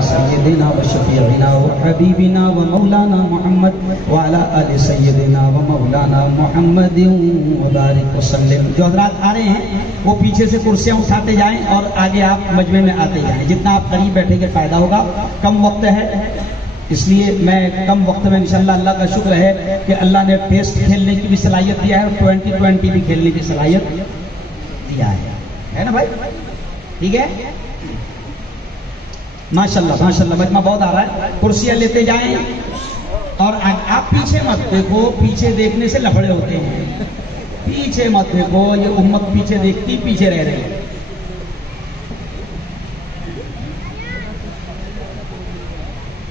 سيدنا وشفيعنا وحبيبنا ومولانا محمد وعلى آل سيدنا ومولانا محمد وبارك وسلم. جو حضرات آ رہے ہیں وہ پیچھے سے کرسیاں اٹھاتے جائیں اور آگے آپ مجمع میں آتے جائیں. جتنا آپ قریب بیٹھیں گے فائدہ ہوگا. کم وقت ہے اس لیے میں کم وقت میں انشاءاللہ اللہ کا شکر ہے کہ اللہ نے ٹیسٹ کھیلنے کی بھی صلاحیت دیا ہے اور 2020 بھی کھیلنے کی صلاحیت دیا ہے نا بھائی؟ ٹھیک ہے ماشاءاللہ ماشاءاللہ. مجمع بہت آ رہا ہے. کرسیاں لیتے جائیں اور آپ پیچھے مت دیکھو. پیچھے دیکھنے سے لفڑے ہوتے ہیں. پیچھے مت دیکھو. یہ امت پیچھے دیکھتی پیچھے رہ رہی ہے.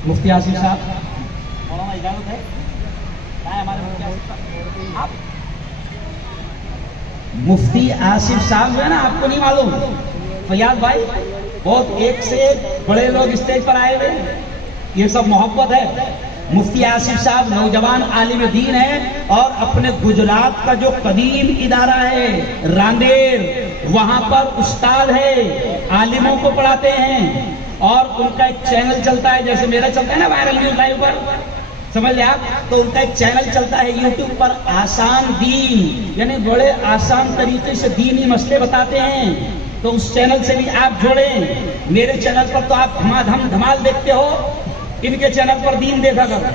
مفتی آصف صاحب مولانا اجازت ہے ہمارے مفتی آصف صاحب جو ہے نا آپ کو نہیں معلوم. فیاض بھائی بہت ایک سے ایک بڑے لوگ اسٹیج پر آئے ہوئے. یہ سب محبت ہے. مفتی آصف صاحب نوجوان عالم دین ہے اور اپنے گجرات کا جو قدیم ادارہ ہے راندیر وہاں پر استاد ہے. عالموں کو پڑھاتے ہیں اور ان کا ایک چینل چلتا ہے جیسے میرا چلتا ہے نا وائرل نیوز لائیو پر. سمجھ لیں آپ. تو ان کا ایک چینل چلتا ہے یوٹیوب پر آسان دین یعنی بڑے آسان طریقے سے دینی مسئلے بتاتے ہیں. تو اس چینل سے بھی آپ جوڑیں. میرے چینل پر تو آپ دھمال دیکھتے ہو. ان کے چینل پر دین دیکھا کرو.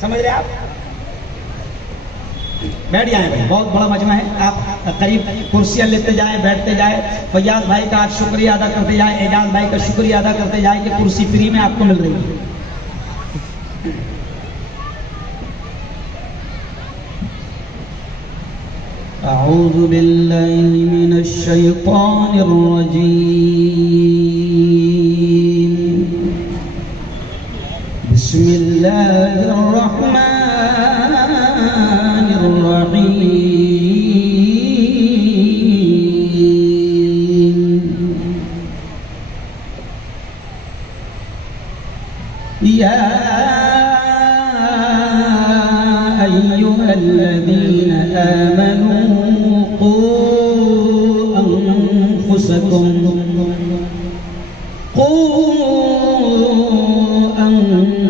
سمجھ رہے آپ. بیٹھ جائیں بھائی. بہت بڑا مجمع ہے. آپ قریب کرسیاں لیتے جائیں بیٹھتے جائیں. فیاض بھائی کا آپ شکریہ ادا کرتے جائیں. اعجاز بھائی کا شکریہ ادا کرتے جائیں کہ کرسی فری میں آپ کو مل رہی ہے. اعوذ باللہ من الشیطان الرجیم. بسم اللہ الرحمن الرحیم. یا ایھا الذین آمنوا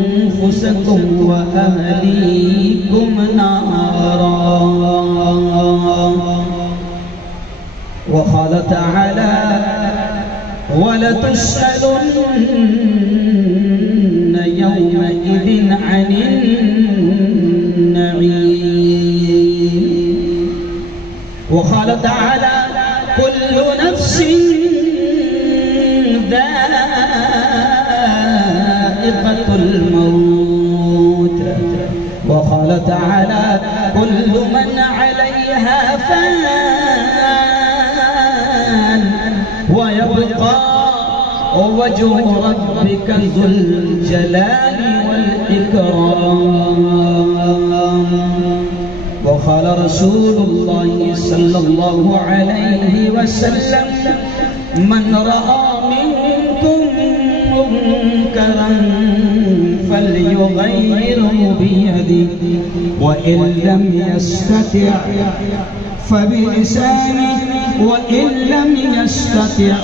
أنفسكم وأهليكم نارا. وقال تعالى ولتسألن يومئذ عن النعيم. وقال تعالى كل نفس ذائقة الموت. وقال تعالى كل من عليها فان ويبقى وجه ربك ذو الجلال والإكرام. وقال رسول الله صلى الله عليه وسلم من رأى منكم منكرا فليغيره بيده وإن لم يستطع فبلسانه وإن لم يستطع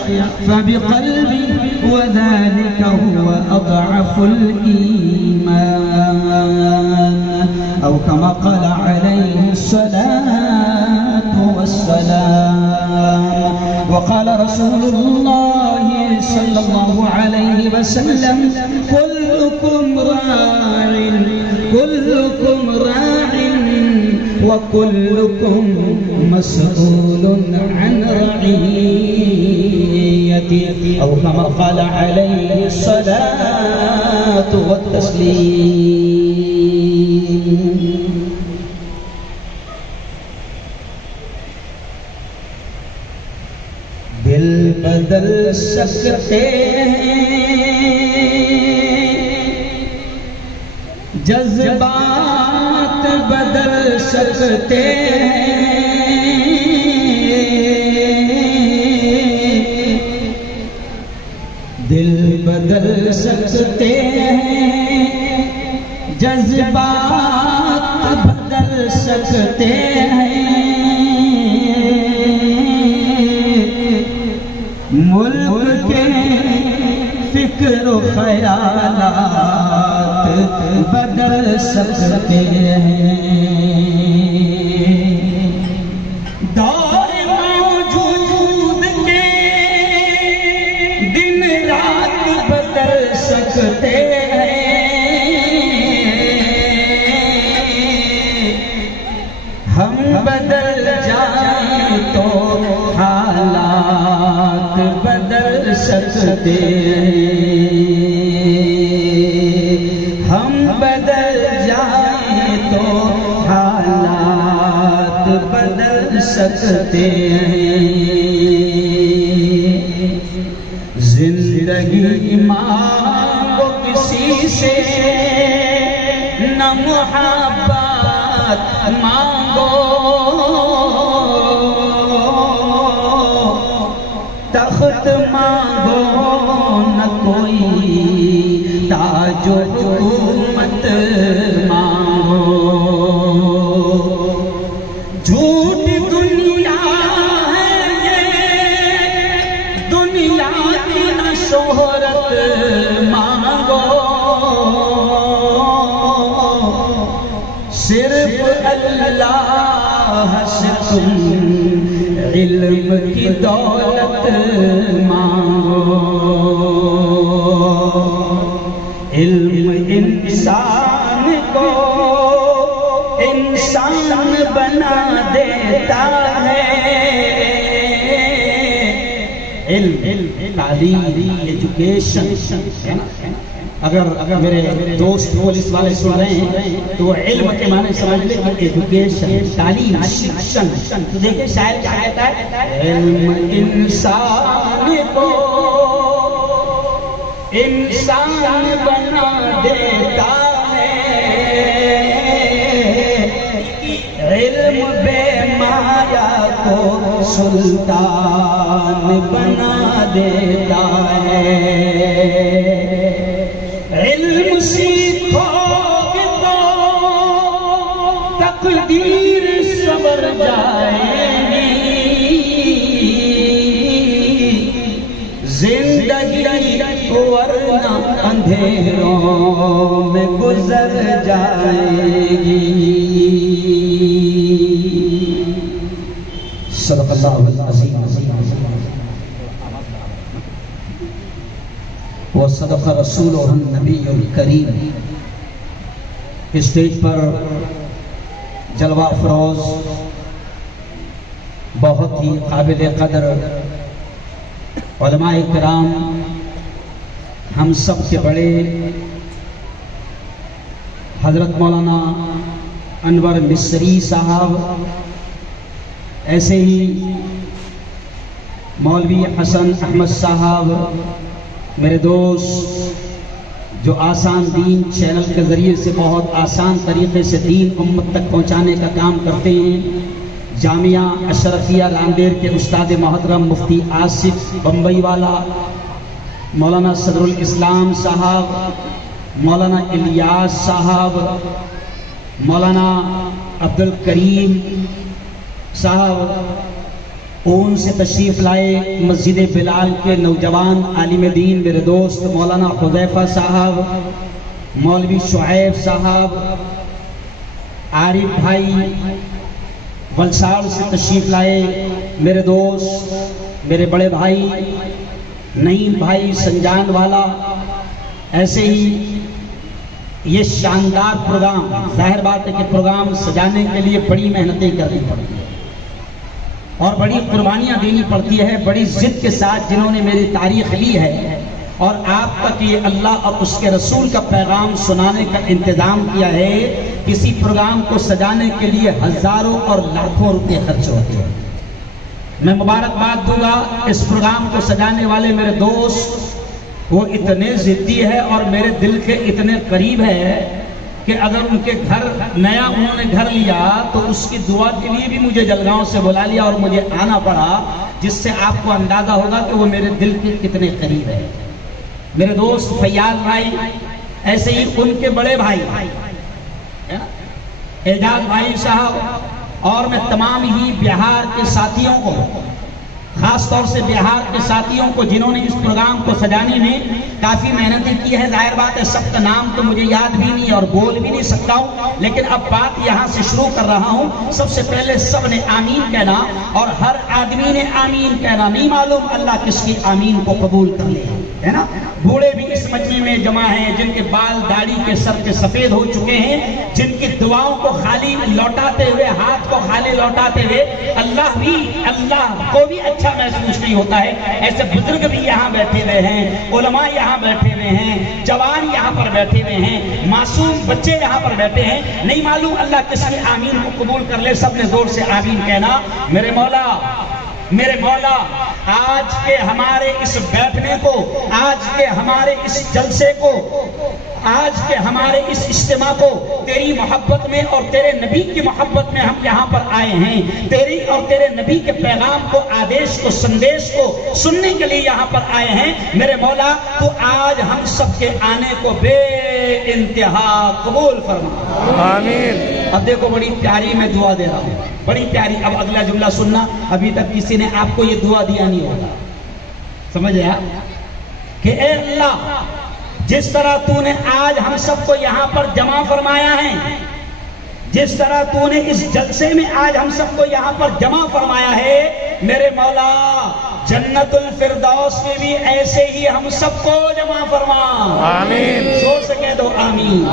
فبقلبه وذلك هو أضعف الإيمان أو كما قال عليه الصلاة والسلام. وقال رسول الله صلى الله عليه وسلم كلكم راع وكلكم مسؤول عن رعيته أو كما قال عليه الصلاة والتسليم. دل بدل سکتے جذبات بدل سکتے دل بدل سکتے جذبات بدل سکتے ملک کے فکر و خیالات بدل سکتے ہیں، دور موجود کے دن رات بدل سکتے ہیں، ہم بدل جائیں تو حالات بدل سکتے ہیں، ہم بدل جائیں تو حالات بدل سکتے ہیں، زندگی مانگو کسی سے نہ محبت مانگو، تخت مانگو نہ کوئی تاج و حکومت مانگو، جھوٹ دنیا ہے یہ، دنیا کی نہ شہرت مانگو، صرف اللہ سے تم علم کی دولت مانگو، علم انسان کو انسان بنا دیتا ہے، علم تعلیم ایجوکیشن ہے نا، اگر میرے دوست پولیس والے سن رہے ہیں تو وہ علم کے معنی سمجھ لیں کہ ایجوکیشن تعلیم شکشن، تو دیکھیں شاعر کیا کہتا ہے، علم انسان کو انسان بنا دیتا ہے، علم بے مایا کو سلطان بنا دیتا ہے، علم سیکھو گے تو تقدیر سنور جائے گی، زندگی ورنہ اندھیروں میں گزر جائے گی۔ صدق اللہ العظیم وصدق رسولہ النبی الکریم۔ اسٹیج پر جلوہ افروز بہت ہی قابل قدر علماء کرام، ہم سب کے بڑے حضرت مولانا انور مصری صاحب، ایسے ہی مولوی حسن احمد صاحب، میرے دوست جو آسان دین چینل کے ذریعے سے بہت آسان طریقے سے دین امت تک پہنچانے کا کام کرتے ہیں، جامعہ اشرفیہ راندیر کے استاد محترم مفتی آصف بمبئی والا، مولانا صدر الاسلام صاحب، مولانا الیاس صاحب، مولانا عبدالکریم صاحب، اون سے تشریف لائے مسجد بلال کے نوجوان عالم دین میرے دوست مولانا حذیفہ صاحب، مولوی شعیب صاحب، عارف بھائی ولساڑ سے تشریف لائے میرے دوست میرے بڑے بھائی نعیم بھائی سنجان والا، ایسے ہی یہ شاندار پروگرام، ظاہر بات ہے کہ پروگرام سجانے کے لیے بڑی محنتیں کرنی پڑتی ہیں اور بڑی قربانیاں دینی پڑتی ہے، بڑی ضد کے ساتھ جنہوں نے میری تاریخ لی ہے اور آپ تک یہ اللہ اور اس کے رسول کا پیغام سنانے کا انتظام کیا ہے۔ کسی پروگرام کو سجانے کے لیے ہزاروں اور لاکھوں روپے خرچ ہوتے ہیں۔ میں مبارکباد دوں گا اس پروگرام کو سجانے والے میرے دوست، وہ اتنے ضدی ہے اور میرے دل کے اتنے قریب ہے کہ اگر ان کے گھر نیا انہوں نے گھر لیا تو اس کی دعا کے لیے بھی مجھے جلگاؤں سے بلا لیا اور مجھے آنا پڑا، جس سے آپ کو اندازہ ہوگا کہ وہ میرے دل کے کتنے قریب ہے۔ میرے دوست فیاض بھائی، ایسے ہی ان کے بڑے بھائی اعجاز بھائی صاحب، اور میں تمام ہی بہار کے ساتھیوں کو، خاص طور سے بہار کے ساتھیوں کو جنہوں نے اس پروگرام کو سجانے میں کافی محنتیں کی ہے. ظاہر بات ہے سب کا نام تو مجھے یاد بھی نہیں اور بول بھی نہیں سکتا ہوں، لیکن اب بات یہاں سے شروع کر رہا ہوں. سب سے پہلے سب نے آمین کہنا، اور ہر آدمی نے آمین کہنا. نہیں معلوم اللہ کس کی آمین کو قبول کر لے، ہے نا. بوڑھے بھی اس مجمع میں جمع ہیں، جن کے بال داڑھی کے سر کے سفید ہو چکے ہیں، جن کی دعاؤں کو خالی لوٹاتے ہوئے، ہاتھ کو خالی لوٹاتے ہوئے اللہ کو بھی اچھا محسوس نہیں ہوتا ہے. ایسے بزرگ بھی یہاں بیٹھے ہوئے ہیں، علماء یہاں بیٹھے ہوئے ہیں، جوان یہاں پر بیٹھے ہوئے ہیں، معصوم بچے یہاں پر بیٹھے ہیں. نہیں معلوم اللہ کس کی آمین کو قبول کر لے. سب نے زور سے آمین کہنا. میرے مولا آج کے ہمارے اس بیٹھنے کو، آج کے ہمارے اس جلسے کو، آج کے ہمارے اس اجتماع کو تیری محبت میں اور تیرے نبی کی محبت میں ہم یہاں پر آئے ہیں. تیری اور تیرے نبی کے پیغام کو، آدیش کو، سندیش کو سننے کے لیے یہاں پر آئے ہیں. میرے مولا تو آج ہم سب کے آنے کو بے انتہا قبول فرما. آمین. اب دیکھو بڑی پیاری میں دعا دے رہا ہوں، بڑی پیاری. اب اگلا جملہ سننا. ابھی تک کسی نے آپ کو یہ دعا دیا نہیں ہوگا، سمجھ آیا؟ کہ اے اللہ، جس طرح تو نے آج ہم سب کو یہاں پر جمع فرمایا ہے، جس طرح تو نے اس جلسے میں آج ہم سب کو یہاں پر جمع فرمایا ہے، میرے مولا جنت الفردوس میں بھی ایسے ہی ہم سب کو جمع فرما. آمین. زور سے کہہ دو آمین.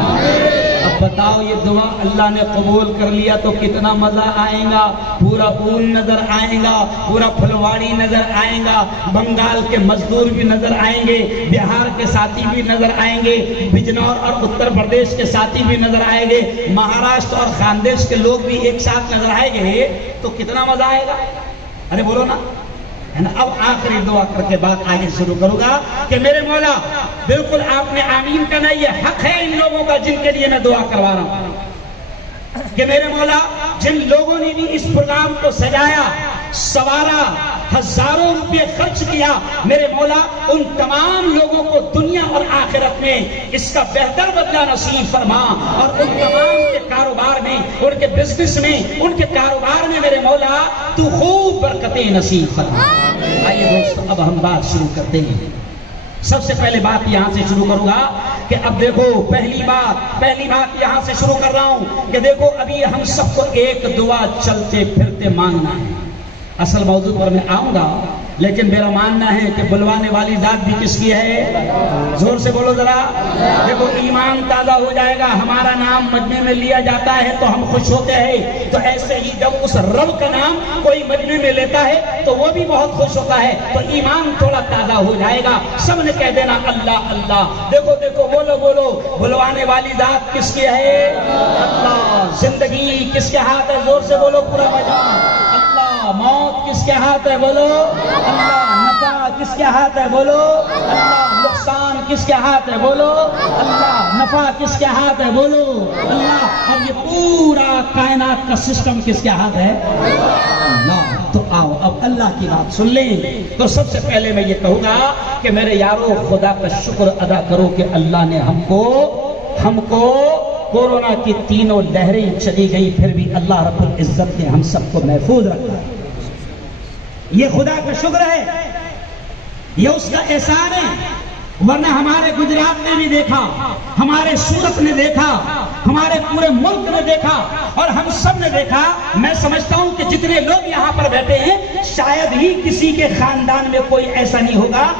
اب بتاؤ یہ دعا اللہ نے قبول کر لیا تو کتنا مزہ آئے گا. پورا پول نظر آئے گا، پورا پھلواڑی نظر آئے گا، بنگال کے مزدور بھی نظر آئیں گے، بہار کے ساتھی بھی نظر آئیں گے، بجنور اور اتر پردیش کے ساتھی بھی نظر آئیں گے، مہاراشٹر اور خاندیش کے لوگ بھی ایک ساتھ نظر آئیں گے. تو کتنا مزہ آئے گا. ارے بولو نا، ہے نا. اب آخری دعا کر کے بات آگے شروع کروں گا کہ میرے مولا بالکل آپ نے آمین کہنا. یہ حق ہے ان لوگوں کا جن کے لیے میں دعا کروا رہا ہوں کہ میرے مولا جن لوگوں نے بھی اس پروگرام کو سجایا، سوارا، ہزاروں روپے خرچ کیا، میرے مولا ان تمام لوگوں کو دنیا اور آخرت میں اس کا بہتر بدلہ نصیب فرما، اور ان تمام کے کاروبار میں، ان کے بزنس میں، ان کے کاروبار میں میرے مولا تو خوب برکتیں نصیب فرما. آئیے دوستو اب ہم بات شروع کرتے ہیں. سب سے پہلے بات یہاں سے شروع کروں گا کہ اب دیکھو پہلی بات یہاں سے شروع کر رہا ہوں کہ دیکھو ابھی ہم سب کو ایک دعا چلتے پھرتے مانگنا ہے. اصل موضوع پر میں آؤں گا، لیکن میرا ماننا ہے کہ بلوانے والی ذات بھی کس کی ہے. زور سے بولو ذرا. دیکھو ایمان تازہ ہو جائے گا. ہمارا نام مجمع میں لیا جاتا ہے تو ہم خوش ہوتے ہیں، تو ایسے ہی جب اس رب کا نام کوئی مجمع میں لیتا ہے تو وہ بھی بہت خوش ہوتا ہے، تو ایمان تھوڑا تازہ ہو جائے گا. سب نے کہہ دینا اللہ اللہ. دیکھو بولو بلوانے والی ذات کس کی ہے. اللہ. زندگی کس کے ہاتھ ہے. زور سے بولو پورا میدان. موت کس کے ہاتھ ہے. بولو اللہ. نفع کس کے ہاتھ ہے. بولو اللہ. نقصان کس کے ہاتھ ہے. بولو اللہ. نفع کس کے ہاتھ ہے. بولو اللہ. اور یہ پورا کائنات کا سسٹم کس کے ہاتھ ہے. اللہ. تو آؤ اب اللہ کی بات سن لیں. تو سب سے پہلے میں یہ کہوں گا کہ میرے یارو خدا کا شکر ادا کرو کہ اللہ نے ہم کو کورونا کی تینوں لہریں چلی گئی، پھر بھی اللہ رب العزت نے ہم سب کو محفوظ رکھا. یہ خدا کا شکر ہے، یہ اس کا احسان ہے. ورنہ ہمارے گجرات نے بھی دیکھا، ہمارے سورت نے دیکھا، ہمارے پورے ملک نے دیکھا، اور ہم سب نے دیکھا. میں سمجھتا ہوں کہ جتنے لوگ یہاں پر بیٹھے ہیں شاید ہی کسی کے خاندان میں کوئی ایسا نہیں ہوگا.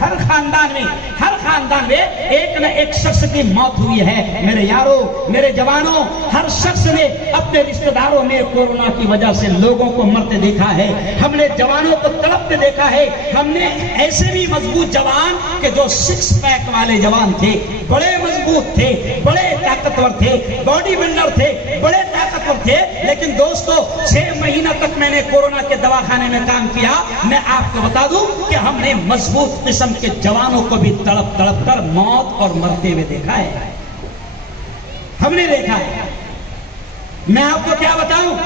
ہر خاندان میں ایک نہ ایک شخص کی موت ہوئی ہے. میرے یارو، میرے جوانوں، ہر شخص نے اپنے رشتہ داروں میں کورونا کی وجہ سے لوگوں کو مرتے دیکھا ہے. ہم نے جوانوں کو تڑپتے دیکھا ہے. ہم نے ایسے بھی مضبوط جوان کہ جو 6 پیک والے جوان تھے، بڑے مضبوط تھے، بڑے طاقتور تھے، باڈی بلڈر تھے، بڑے طاقتور تھے. لیکن دوستو 6 مہینہ تک میں نے کورونا کے دواخانے میں کام کیا. میں آپ کو بتا دوں کہ ہم نے مضبوط قسم کے جوانوں کو بھی تڑپ کر موت اور مرتے ہوئے دیکھا ہے. ہم نے دیکھا ہے. میں آپ کو کیا بتاؤں،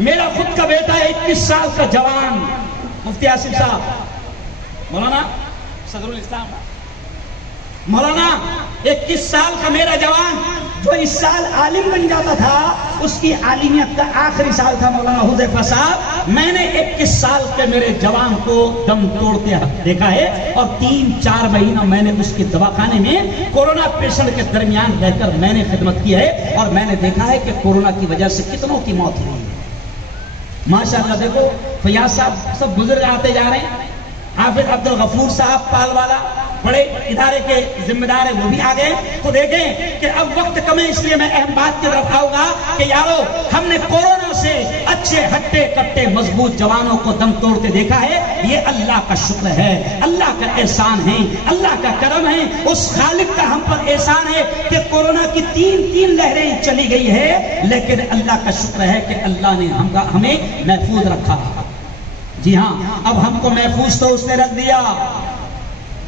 میرا خود کا بیٹا ہے 21 سال کا جوان، مفتی آصف صاحب، مولانا صدر الاسلام، مولانا 21 سال کا میرا جوان جو اس سال عالم بن جاتا تھا، اس کی عالمیت کا آخری سال تھا مولانا حذیفہ صاحب. میں نے 21 سال کے میرے جوان کو دم توڑتے دیکھا ہے، اور 3-4 مہینہ میں نے اس کے دواخانے میں کورونا پیشنٹ کے درمیان رہ کر میں نے خدمت کی ہے، اور میں نے دیکھا ہے کہ کورونا کی وجہ سے کتنوں کی موت ہوئی ہے۔ ماشاءاللہ دیکھو فیاض صاحب سب گزر آتے جا رہے ہیں، حافظ عبد الغفور صاحب پال والا بڑے ادارے کے ذمہ دار ہیں، وہ بھی آ گئے۔ تو دیکھیں کہ اب وقت کم ہے، اس لیے میں اہم بات کی طرف آؤں گا کہ یارو ہم نے کورونا سے اچھے ہٹے کٹے مضبوط جوانوں کو دم توڑتے دیکھا ہے، یہ اللہ کا شکر ہے، اللہ کا احسان ہے، اللہ کا کرم ہے، اس خالق کا ہم پر احسان ہے کہ کورونا کی 3 لہریں چلی گئی ہے، لیکن اللہ کا شکر ہے کہ اللہ نے ہمیں محفوظ رکھا۔ جی ہاں، اب ہم کو محفوظ تو اس نے رکھ دیا،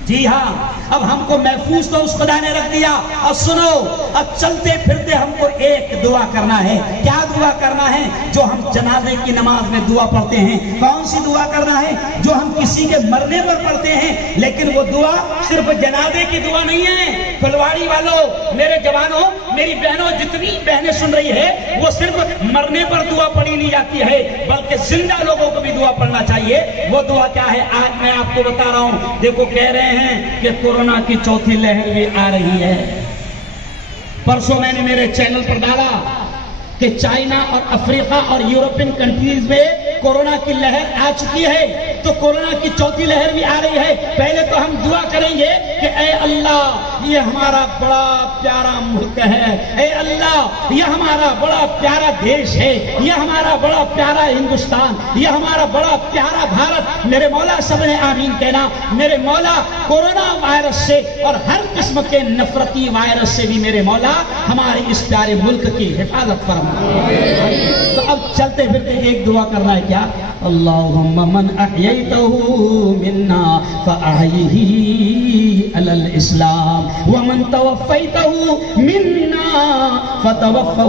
جی ہاں اب ہم کو محفوظ تو اس خدا نے رکھ دیا۔ اور سنو، اب چلتے پھرتے ہم کو ایک دعا کرنا ہے۔ کیا دعا کرنا ہے؟ جو ہم جنازے کی نماز میں دعا پڑھتے ہیں، کون سی دعا کرنا ہے؟ جو ہم کسی کے مرنے پر پڑھتے ہیں، لیکن وہ دعا صرف جنازے کی دعا نہیں ہے۔ پھلواڑی والوں، میرے جوانوں، میری بہنوں، جتنی بہنیں سن رہی ہے، وہ صرف مرنے پر دعا پڑھی نہیں جاتی ہے، بلکہ زندہ لوگوں کو بھی دعا پڑھنا چاہیے۔ وہ دعا کیا ہے آج میں آپ کو بتا رہا ہوں۔ دیکھو کہہ رہے ہیں کہ کورونا کی چوتھی لہر بھی آ رہی ہے۔ پرسوں میں نے میرے چینل پر ڈالا کہ چائنا اور افریقہ اور یورپین کنٹریز میں کورونا کی لہر آ چکی ہے، تو کورونا کی چوتھی لہر بھی آ رہی ہے۔ پہلے تو ہم دعا کریں گے کہ اے اللہ یہ ہمارا بڑا پیارا ملک ہے، اے اللہ یہ ہمارا بڑا پیارا دیش ہے، یہ ہمارا بڑا پیارا ہندوستان، یہ ہمارا بڑا پیارا بھارت۔ میرے مولا سب نے آمین کہنا۔ میرے مولا کورونا وائرس سے اور ہر قسم کے نفرتی وائرس سے بھی میرے مولا ہمارے اس پیارے ملک کی حفاظت فرما۔ تو اب چلتے پھرتے ایک دعا کرنا ہے، کیا؟ اللہم من احییتہ منا فاحیہ علی الاسلام ومن توفیتہ منا فتوفہ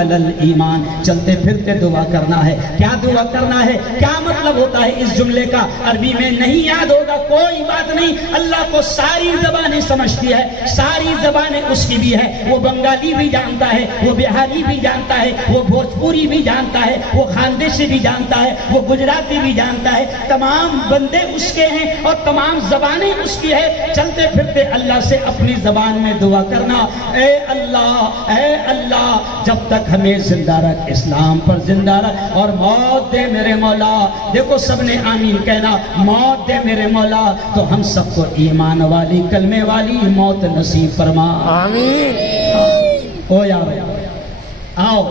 علی الایمان۔ چلتے پھرتے دعا کرنا ہے۔ کیا دعا کرنا ہے؟ کیا مطلب ہوتا ہے اس جملے کا؟ عربی میں نہیں یاد ہوگا، کوئی بات نہیں، اللہ کو ساری زبانیں سمجھتی ہے، ساری زبانیں اس کی بھی ہے۔ وہ بنگالی بھی جانتا ہے، وہ بہاری بھی جانتا ہے، وہ بھوجپوری بھی جانتا ہے، وہ خاندیشی بھی جانتا ہے، وہ گجراتی بھی جانتا ہے۔ تمام بندے اس کے ہیں اور تمام زبانیں اس کی ہے۔ چلتے پھرتے اللہ سے اپنی زبان میں دعا کرنا، اے اللہ جب تک ہمیں زندہ رکھ، اسلام پر زندہ رکھ، اور موت دے میرے مولا۔ دیکھو سب نے آمین کہنا، موت دے میرے مولا۔ تو ہم سب کو ایمان والی کلمے والی موت نصیب فرما، آمین۔ او یار آؤ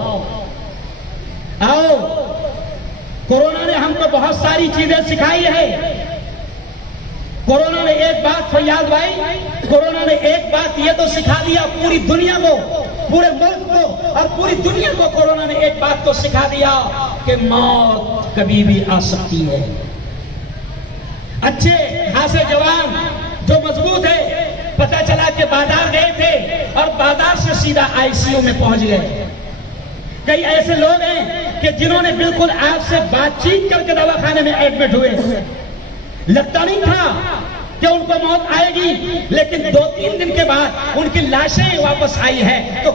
آؤ، کورونا نے ہم کو بہت ساری چیزیں سکھائی ہے۔ کورونا نے ایک بات، فیاض بھائی، کورونا نے ایک بات یہ تو سکھا دیا پوری دنیا کو، پورے ملک کو اور پوری دنیا کو کورونا نے ایک بات تو سکھا دیا کہ موت کبھی بھی آ سکتی ہے۔ اچھے خاصے جوان جو مضبوط ہے، پتہ چلا کہ بازار گئے تھے اور بازار سے سیدھا آئی سی یو میں پہنچ گئے۔ کئی ایسے لوگ ہیں کہ جنہوں نے بالکل آپ سے بات چیت کر کے دواخانے میں ایڈمٹ ہوئے، لگتا نہیں تھا کہ ان کو موت آئے گی، لیکن 2-3 دن کے بعد ان کی لاشیں واپس آئی ہے۔ تو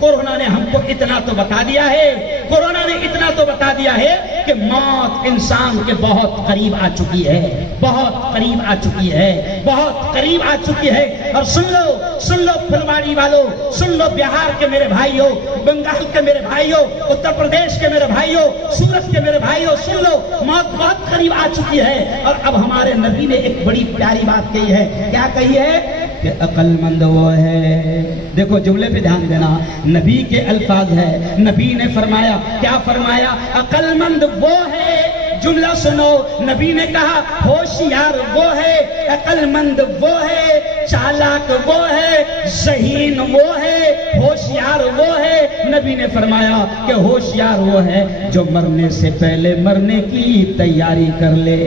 کورونا نے ہم کو اتنا تو بتا دیا ہے، کورونا نے اتنا تو بتا دیا ہے کہ موت انسان کے بہت قریب آ چکی ہے، بہت قریب آ چکی ہے، بہت قریب آ چکی ہے۔ اور سن لو پھلواڑی والوں، سن لو بہار کے میرے بھائیوں، بنگال کے میرے بھائیوں، اتر پردیش کے میرے بھائیوں، سورت کے میرے بھائیوں، سن لو موت بہت قریب آ چکی ہے۔ اور اب ہمارے نبی نے ایک بڑی پیاری بات کہی ہے۔ کیا کہی ہے؟ کہ عقل مند وہ ہے، دیکھو جملے پہ دھیان دینا، نبی کے الفاظ ہے۔ نبی نے فرمایا، کیا فرمایا؟ عقل مند وہ ہے، جملہ سنو، نبی نے کہا ہوشیار وہ ہے، عقل مند وہ ہے، چالاک وہ ہے، ذہین وہ ہے، ہوشیار وہ ہے۔ نبی نے فرمایا کہ ہوشیار وہ ہے جو مرنے سے پہلے مرنے کی تیاری کر لے۔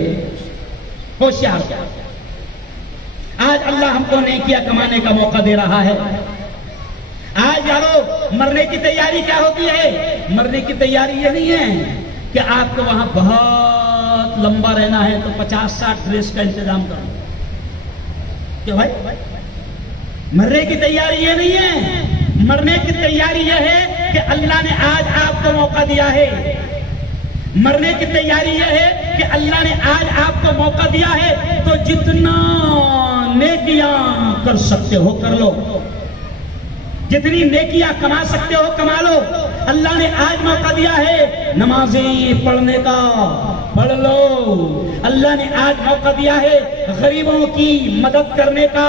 ہوشیار کیا؟ آج اللہ ہم کو نیکیاں کمانے کا موقع دے رہا ہے۔ آج یارو مرنے کی تیاری کیا ہوتی ہے؟ مرنے کی تیاری یہ نہیں ہے کہ آپ کو وہاں بہت لمبا رہنا ہے تو 50-60 ڈریس کا انتظام کرو کہ بھائی، مرنے کی تیاری یہ نہیں ہے۔ مرنے کی تیاری یہ ہے کہ اللہ نے آج آپ کو موقع دیا ہے، مرنے کی تیاری یہ ہے کہ اللہ نے آج آپ کو موقع دیا ہے تو جتنا نیکیاں کر سکتے ہو کر لو، جتنی نیکیاں کما سکتے ہو کما لو۔ اللہ نے آج موقع دیا ہے نمازیں پڑھنے کا، پڑھ لو۔ اللہ نے آج موقع دیا ہے غریبوں کی مدد کرنے کا،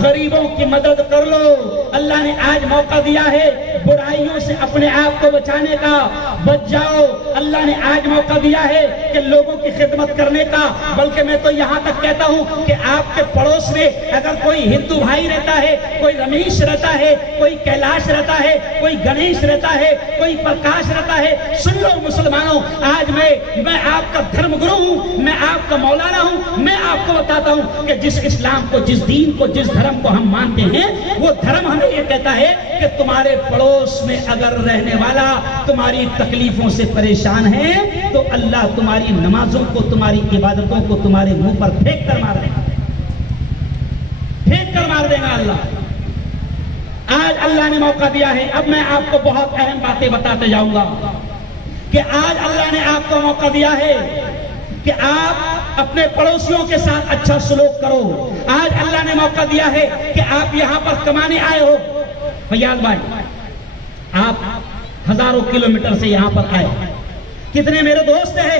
غریبوں کی مدد کر لو۔ اللہ نے آج موقع دیا ہے برائیوں سے اپنے آپ کو بچانے کا، بچ جاؤ۔ اللہ نے آج موقع دیا ہے کہ لوگوں کی خدمت کرنے کا، بلکہ میں تو یہاں تک کہتا ہوں کہ آپ کے پڑوس میں اگر کوئی ہندو بھائی رہتا ہے، کوئی رمیش رہتا ہے، کوئی کیلاش رہتا ہے، کوئی گنیش رہتا ہے، کوئی پرکاش رہتا ہے، سن لو مسلمانوں، آج میں آپ کا دھرم گرو ہوں، میں آپ کا مولانا ہوں، میں آپ کو بتاتا ہوں کہ جس اسلام کو، جس دین کو، جس دھرم کو ہم مانتے ہیں، وہ دھرم ہمیں یہ کہتا ہے کہ تمہارے پڑوس میں اگر رہنے والا تمہاری تکلیفوں سے پریشان ہے تو اللہ تمہاری نمازوں کو، تمہاری عبادتوں کو تمہارے منہ پر پھینک کر مار دے گا، پھینک کر مار دے گا اللہ۔ آج اللہ نے موقع دیا ہے۔ اب میں آپ کو بہت اہم باتیں بتاتے جاؤں گا کہ آج اللہ نے آپ کو موقع دیا ہے کہ آپ اپنے پڑوسیوں کے ساتھ اچھا سلوک کرو۔ آج اللہ نے موقع دیا ہے کہ آپ یہاں پر کمانے آئے ہو۔ فیاض بھائی، آپ ہزاروں کلومیٹر سے یہاں پر آئے، کتنے میرے دوست ہیں۔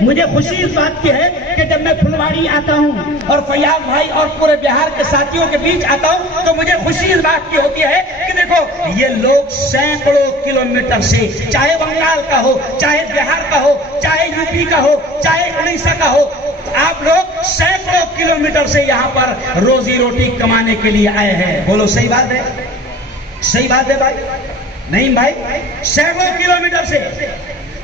مجھے خوشی اس بات کی ہے کہ جب میں پھلواڑی آتا ہوں اور فیاض بھائی اور پورے بہار کے ساتھیوں کے بیچ آتا ہوں تو مجھے خوشی اس بات کی ہوتی ہے کہ دیکھو یہ لوگ سینکڑوں کلومیٹر سے، چاہے بنگال کا ہو، چاہے بہار کا ہو، چاہے یو پی کا ہو، چاہے اڑیسہ کا ہو، آپ لوگ سینکڑوں کلومیٹر سے یہاں پر روزی روٹی کمانے کے لیے آئے ہیں۔ بولو صحیح بات ہے؟ صحیح بات ہے بھائی؟ نہیں بھائی، سینکڑوں کلومیٹر سے۔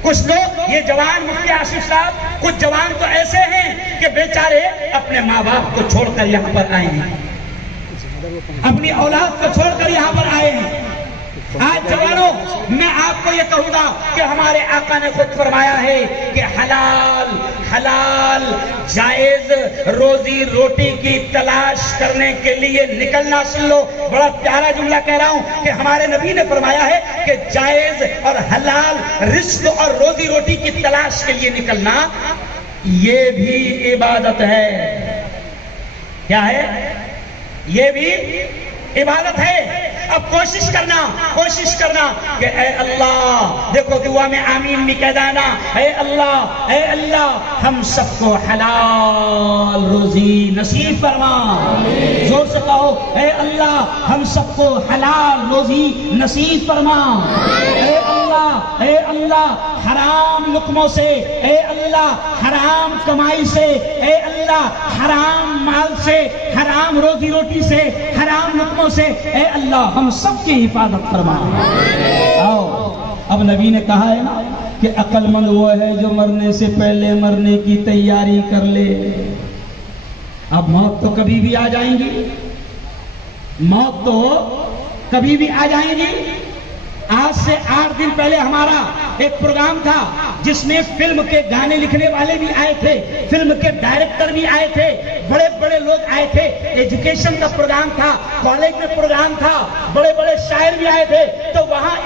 کچھ لوگ، یہ جوان مفتی آصف صاحب، کچھ جوان تو ایسے ہیں کہ بیچارے اپنے ماں باپ کو چھوڑ کر یہاں پر آئے ہیں، اپنی اولاد کو چھوڑ کر یہاں پر آئے ہیں۔ آج جوانوں، میں آپ کو یہ کہوں گا کہ ہمارے آقا نے خود فرمایا ہے کہ حلال حلال جائز روزی روٹی کی تلاش کرنے کے لیے نکلنا۔ سن لو، بڑا پیارا جملہ کہہ رہا ہوں کہ ہمارے نبی نے فرمایا ہے کہ جائز اور حلال رزق اور روزی روٹی کی تلاش کے لیے نکلنا یہ بھی عبادت ہے۔ کیا ہے؟ یہ بھی عبادت ہے۔ اب کوشش کرنا کہ اے اللہ، دیکھو دعا میں آمین بھی کہہ دینا، اے اللہ ہم سب کو حلال روزی نصیب فرما۔ زور سے کہو، اے اللہ ہم سب کو حلال روزی نصیب فرما۔ اے اللہ حرام لقموں سے، اے اللہ حرام کمائی سے، اے اللہ حرام مال سے، حرام روزی روٹی سے، حرام لقموں سے، اے اللہ ہم سب کی حفاظت فرما۔ آؤ، اب نبی نے کہا ہے نا کہ عقل مند وہ ہے جو مرنے سے پہلے مرنے کی تیاری کر لے۔ اب موت تو کبھی بھی آ جائیں گی، موت تو کبھی بھی آ جائیں گی۔ آج سے 8 دن پہلے ہمارا ایک پروگرام تھا جس میں فلم کے گانے لکھنے والے بھی آئے تھے، فلم کے ڈائریکٹر بھی آئے تھے، بڑے بڑے لوگ آئے تھے، ایجوکیشن کا پروگرام تھا، کالج میں پروگرام تھا، بڑے بڑے شاعر بھی آئے تھے۔ تو وہاں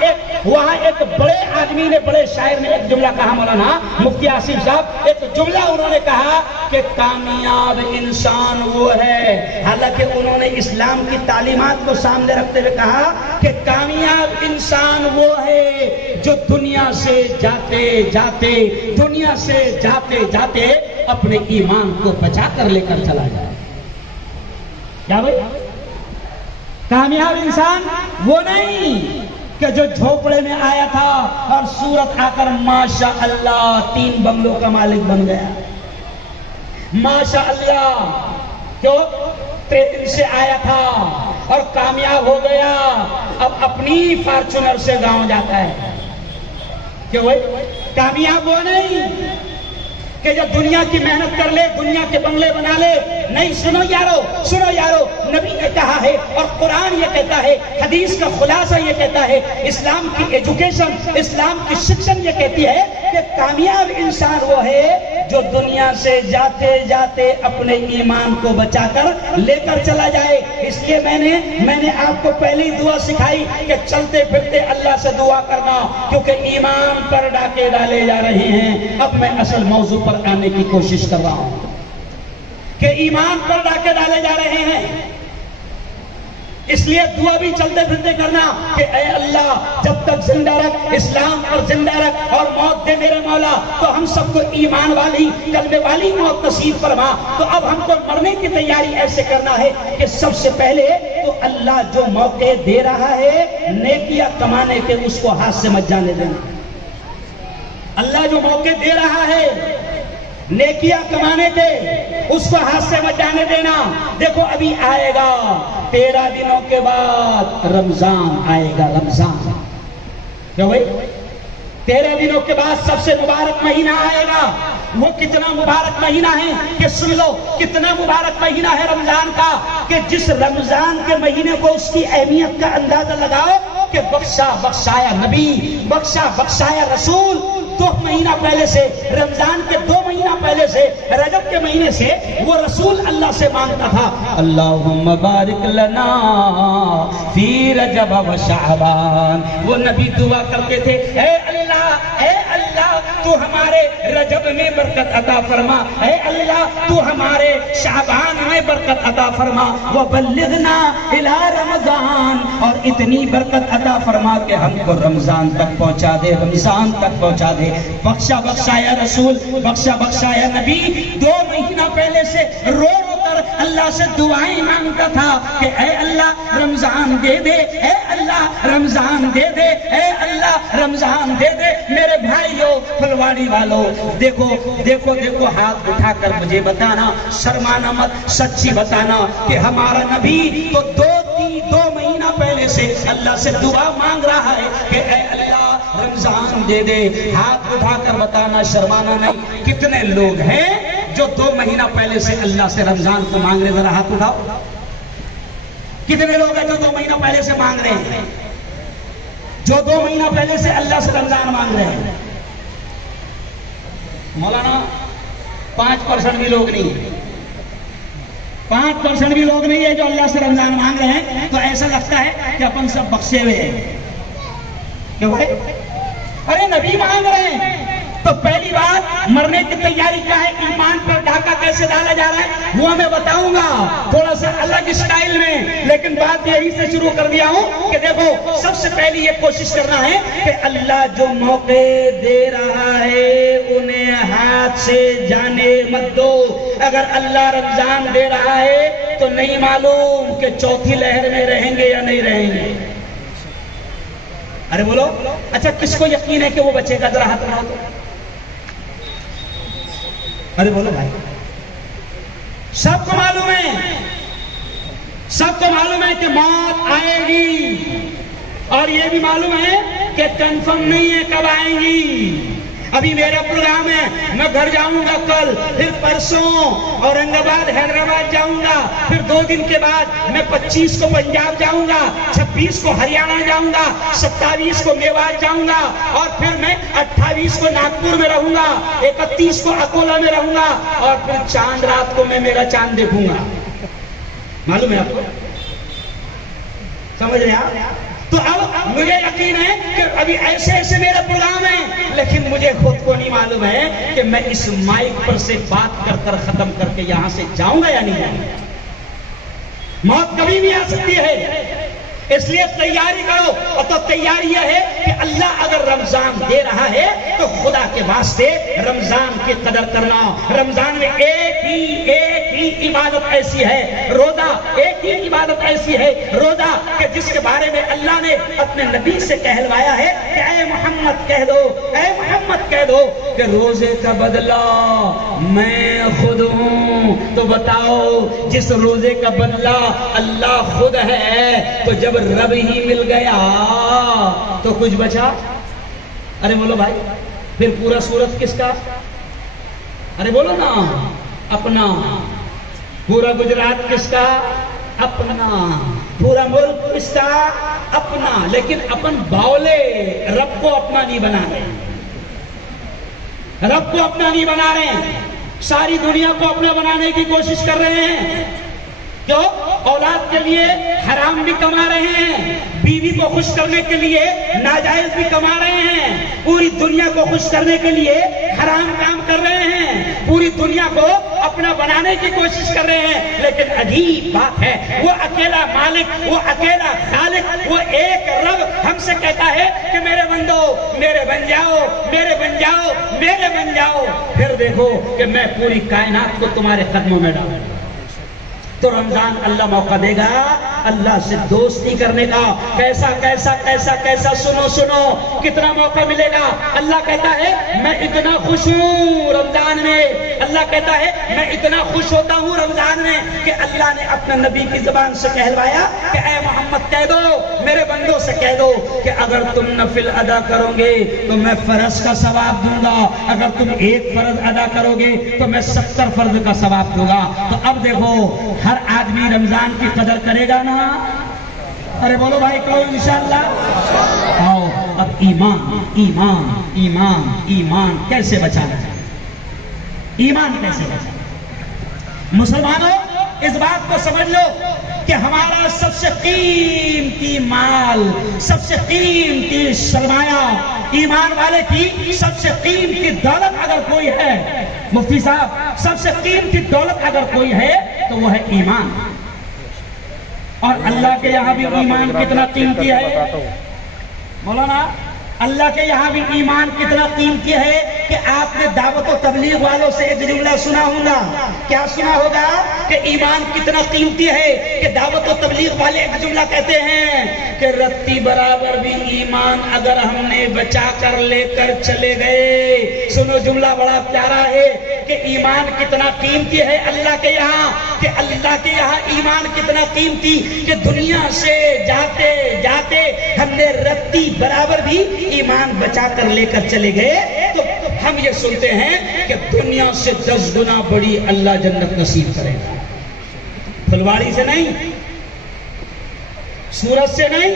ایک بڑے آدمی نے، بڑے شاعر نے ایک جملہ کہا، مولانا مفتی آصف صاحب، ایک جملہ انہوں نے کہا کہ کامیاب انسان وہ ہے، حالانکہ انہوں نے اسلام کی تعلیمات کو سامنے رکھتے ہوئے کہا کہ کامیاب انسان وہ ہے جو دنیا سے جاتے اپنے ایمان کو بچا کر لے کر چلا جائے۔ کیا بھائی؟ کامیاب انسان وہ نہیں کہ جو جھوپڑے میں آیا تھا اور صورت آ کر ماشاء اللہ 3 بنگلوں کا مالک بن گیا۔ ماشاء اللہ، کیوں؟ ٹرین سے آیا تھا اور کامیاب ہو گیا، اب اپنی فارچونر سے گاؤں جاتا ہے۔ کیوں بھائی؟ کامیاب وہ نہیں کہ جو دنیا کی محنت کر لے، دنیا کے بنگلے بنا لے۔ نہیں، سنو یارو، نبی نے کہا ہے اور قرآن یہ کہتا ہے، حدیث کا خلاصہ یہ کہتا ہے، اسلام کی ایجوکیشن، اسلام کی شکشن یہ کہتی ہے کہ کامیاب انسان وہ ہے جو دنیا سے جاتے جاتے اپنے ایمان کو بچا کر لے کر چلا جائے. اس لیے میں نے آپ کو پہلی دعا سکھائی کہ چلتے پھرتے اللہ سے دعا کرنا، کیونکہ ایمان پر ڈاکے ڈالے جا رہے ہیں. اب میں اصل موضوع پر آنے کی کوشش کر رہا ہوں کہ ایمان پر ڈاکے ڈالے جا رہے ہیں. اس لیے دعا بھی چلتے پھرتے کرنا کہ اے اللہ جب تک زندہ رکھ، اسلام پر زندہ رکھ اور موت دے میرے مولا، تو ہم سب کو ایمان والی کلمے والی موت نصیب فرما. تو اب ہم کو مرنے کی تیاری ایسے کرنا ہے کہ سب سے پہلے تو اللہ جو موقع دے رہا ہے نیکیاں کمانے کے، اس کو ہاتھ سے مت جانے دینا. اللہ جو موقع دے رہا ہے نیکیاں کمانے کے، اس کو ہاتھ سے مت جانے دینا. دیکھو ابھی آئے گا 13 دنوں کے بعد رمضان آئے گا. رمضان کیا بھائی 13 دنوں کے بعد سب سے مبارک مہینہ آئے گا. وہ کتنا مبارک مہینہ ہے کہ سن لو، کتنا مبارک مہینہ ہے رمضان کا، کہ جس رمضان کے مہینے کو اس کی اہمیت کا اندازہ لگاؤ کہ بخشا بخشایا نبی، بخشا بخشایا رسول. 2 مہینہ پہلے سے، رمضان کے 2 مہینہ پہلے سے، رجب کے مہینے سے وہ رسول اللہ سے مانگتا تھا اللہم بارک لنا فی رجب و شعبان. وہ نبی دعا کرتے تھے اے اللہ تو ہمارے رجب میں برکت عطا فرما، اے اللہ تو ہمارے شعبان میں برکت عطا فرما، وبلغنا الی رمضان، اور اتنی برکت عطا فرما کہ ہم کو رمضان تک پہنچا دے، رمضان تک پہنچا دے. بخشا بخشایا رسول، بخشا بخشایا نبی 2 مہینہ پہلے سے رو رو کر اللہ سے دعائیں مانگتا تھا کہ اے اللہ رمضان دے دے، اے اللہ رمضان دے دے، اے اللہ رمضان دے دے. میرے بھائیو پھلواڑی والو، دیکھو دیکھو دیکھو، ہاتھ اٹھا کر مجھے بتانا، شرمانا مت، سچی بتانا کہ ہمارا نبی تو 2 مہینہ پہلے سے اللہ سے دعا مانگ رہا ہے کہ اے اللہ رمضان دے دے. ہاتھ اٹھا کر بتانا، شرمانا نہیں. کتنے لوگ ہیں جو 2 مہینہ پہلے سے اللہ سے رمضان کو مانگ رہے؟ ذرا ہاتھ اٹھاؤ. کتنے لوگ ہیں جو 2 مہینہ پہلے سے مانگ رہے ہیں؟ جو 2 مہینہ پہلے سے اللہ سے رمضان مانگ رہے ہیں؟ مولانا 5% بھی لوگ نہیں ہیں، 5% بھی لوگ نہیں ہے جو اللہ سے رمضان مانگ رہے ہیں. تو ایسا لگتا ہے کہ اپن سب بخشے ہوئے ہیں. کیوں بھائی؟ ارے نبی مانگ رہے ہیں تو پہلی بات مرنے کی تیاری کیا ہے، ایمان پر ڈاکہ کیسے ڈالا جا رہا ہے وہ میں بتاؤں گا تھوڑا سا الگ اسٹائل میں. لیکن بات یہی سے شروع کر دیا ہوں کہ دیکھو سب سے پہلی یہ کوشش کرنا ہے کہ اللہ جو موقع دے رہا ہے انہیں ہاتھ سے جانے مت دو. اگر اللہ رمضان دے رہا ہے تو نہیں معلوم کہ چوتھی لہر میں رہیں گے یا نہیں رہیں گے. ارے بولو، اچھا کس کو یقین ہے کہ وہ بچے کا؟ ذرا ہاتھ اٹھاؤ. ارے بولو بھائی، سب کو معلوم ہے، سب کو معلوم ہے کہ موت آئے گی، اور یہ بھی معلوم ہے کہ کنفرم نہیں ہے کب آئیں گی. ابھی میرا پروگرام ہے، میں گھر جاؤں گا کل، پھر پرسوں اورنگ آباد حیدرآباد جاؤں گا، پھر 2 دن کے بعد میں 25 کو پنجاب جاؤں گا، 26 کو ہریانہ جاؤں گا، 27 کو میوات جاؤں گا، اور پھر میں 28 کو ناگپور میں رہوں گا، 31 کو اکولا میں رہوں گا، اور پھر چاند رات کو میں میرا چاند دیکھوں گا. معلوم ہے آپ کو؟ سمجھ رہے آپ؟ تو اب مجھے یقین ہے کہ ابھی ایسے ایسے میرا پروگرام ہے، لیکن مجھے خود کو نہیں معلوم ہے کہ میں اس مائک پر سے بات کر کر ختم کر کے یہاں سے جاؤں گا یا نہیں جاؤں گا. موت کبھی بھی آ سکتی ہے، اس لیے تیاری کرو. اور تو تیاری یہ ہے کہ اللہ اگر رمضان دے رہا ہے تو خدا کے واسطے رمضان کی قدر کرنا. رمضان میں ایک ہی عبادت ایسی ہے، روزہ. ایک ہی عبادت ایسی ہے روزہ کہ جس کے بارے میں اللہ نے اپنے نبی سے کہلوایا ہے کہ اے محمد کہہ دو، اے محمد کہہ دو کہ روزے کا بدلہ میں خود ہوں. تو بتاؤ جس روزے کا بدلہ اللہ خود ہے، تو جب رب ہی مل گیا تو کچھ بچا؟ ارے بولو بھائی، پھر پورا سورت کس کا؟ ارے بولو نا، اپنا. پورا گجرات کس کا؟ اپنا. پورا ملک کس کا؟ اپنا. لیکن اپن باولے رب کو اپنا نہیں بنا رہے. رب کو اپنا نہیں بنا رہے ہیں، ساری دنیا کو اپنا بنانے کی کوشش کر رہے ہیں. کیوں؟ اولاد کے لیے حرام بھی کما رہے ہیں، بیوی کو خوش کرنے کے لیے ناجائز بھی کما رہے ہیں، پوری دنیا کو خوش کرنے کے لیے حرام کام کر رہے ہیں، پوری دنیا کو اپنا بنانے کی کوشش کر رہے ہیں. لیکن عجیب بات ہے، وہ اکیلا مالک، وہ اکیلا خالق، وہ ایک رب ہم سے کہتا ہے کہ میرے بندو میرے بن جاؤ، میرے بن جاؤ، میرے بن جاؤ. پھر دیکھو کہ میں پوری کائنات کو تمہارے قدموں میں ڈالوں. تو رمضان اللہ موقع دے گا اللہ سے دوستی کرنے کا. کیسا کیسا کیسا کیسا، سنو سنو کتنا موقع ملے گا. اللہ کہتا ہے میں اتنا خوش ہوں رمضان میں، اللہ کہتا ہے میں اتنا خوش ہوتا ہوں رمضان میں کہ اللہ نے اپنے نبی کی زبان سے کہلوایا کہ اے محمد کہہ دو، میرے بندوں سے کہہ دو کہ اگر تم نفل ادا کرو گے تو میں فرض کا ثواب دوں گا، اگر تم ایک فرض ادا کرو گے تو میں 70 فرض کا ثواب دوں گا. تو اب دیکھو ہر آدمی رمضان کی قدر کرے گا نا؟ ارے بولو بھائی کہو انشاءاللہ. آؤ اب ایمان ایمان ایمان ایمان کیسے بچانا ہے، ایمان کیسے بچانا. مسلمانوں اس بات کو سمجھ لو کہ ہمارا سب سے قیمتی مال، سب سے قیمتی سرمایہ، ایمان والے کی سب سے قیمتی دولت اگر کوئی ہے، مفتی صاحب سب سے قیمتی دولت اگر کوئی ہے تو وہ ہے ایمان. اور اللہ کے یہاں بھی ایمان کتنا قیمتی ہے مولانا، اللہ کے یہاں بھی ایمان کتنا قیمتی ہے کہ آپ نے دعوت و تبلیغ والوں سے ایک جملہ سنا ہوگا. کیا سنا ہوگا؟ کہ ایمان کتنا قیمتی ہے کہ دعوت و تبلیغ والے ایک جملہ کہتے ہیں کہ رتی برابر بھی ایمان اگر ہم نے بچا کر لے کر چلے گئے. سنو جملہ بڑا پیارا ہے کہ ایمان کتنا قیمتی ہے اللہ کے یہاں، کہ اللہ کے یہاں ایمان کتنا قیمتی کہ دنیا سے جاتے جاتے ہم نے رتی برابر بھی ایمان بچا کر لے کر چلے گئے. تو ہم یہ سنتے ہیں کہ دنیا سے 10 گنا بڑی اللہ جنت نصیب کرے گا. پھلواری سے نہیں، سورج سے نہیں.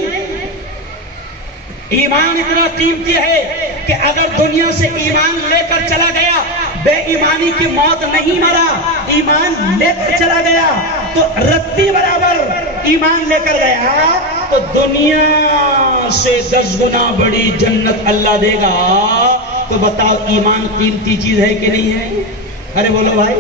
ایمان اتنا قیمتی ہے کہ اگر دنیا سے ایمان لے کر چلا گیا، بے ایمانی کی موت نہیں مرا، ایمان لے کر چلا گیا تو رتی برابر ایمان لے کر گیا تو دنیا سے 10 گنا بڑی جنت اللہ دے گا. تو بتاؤ ایمان قیمتی چیز ہے کہ نہیں ہے؟ ارے بولو بھائی.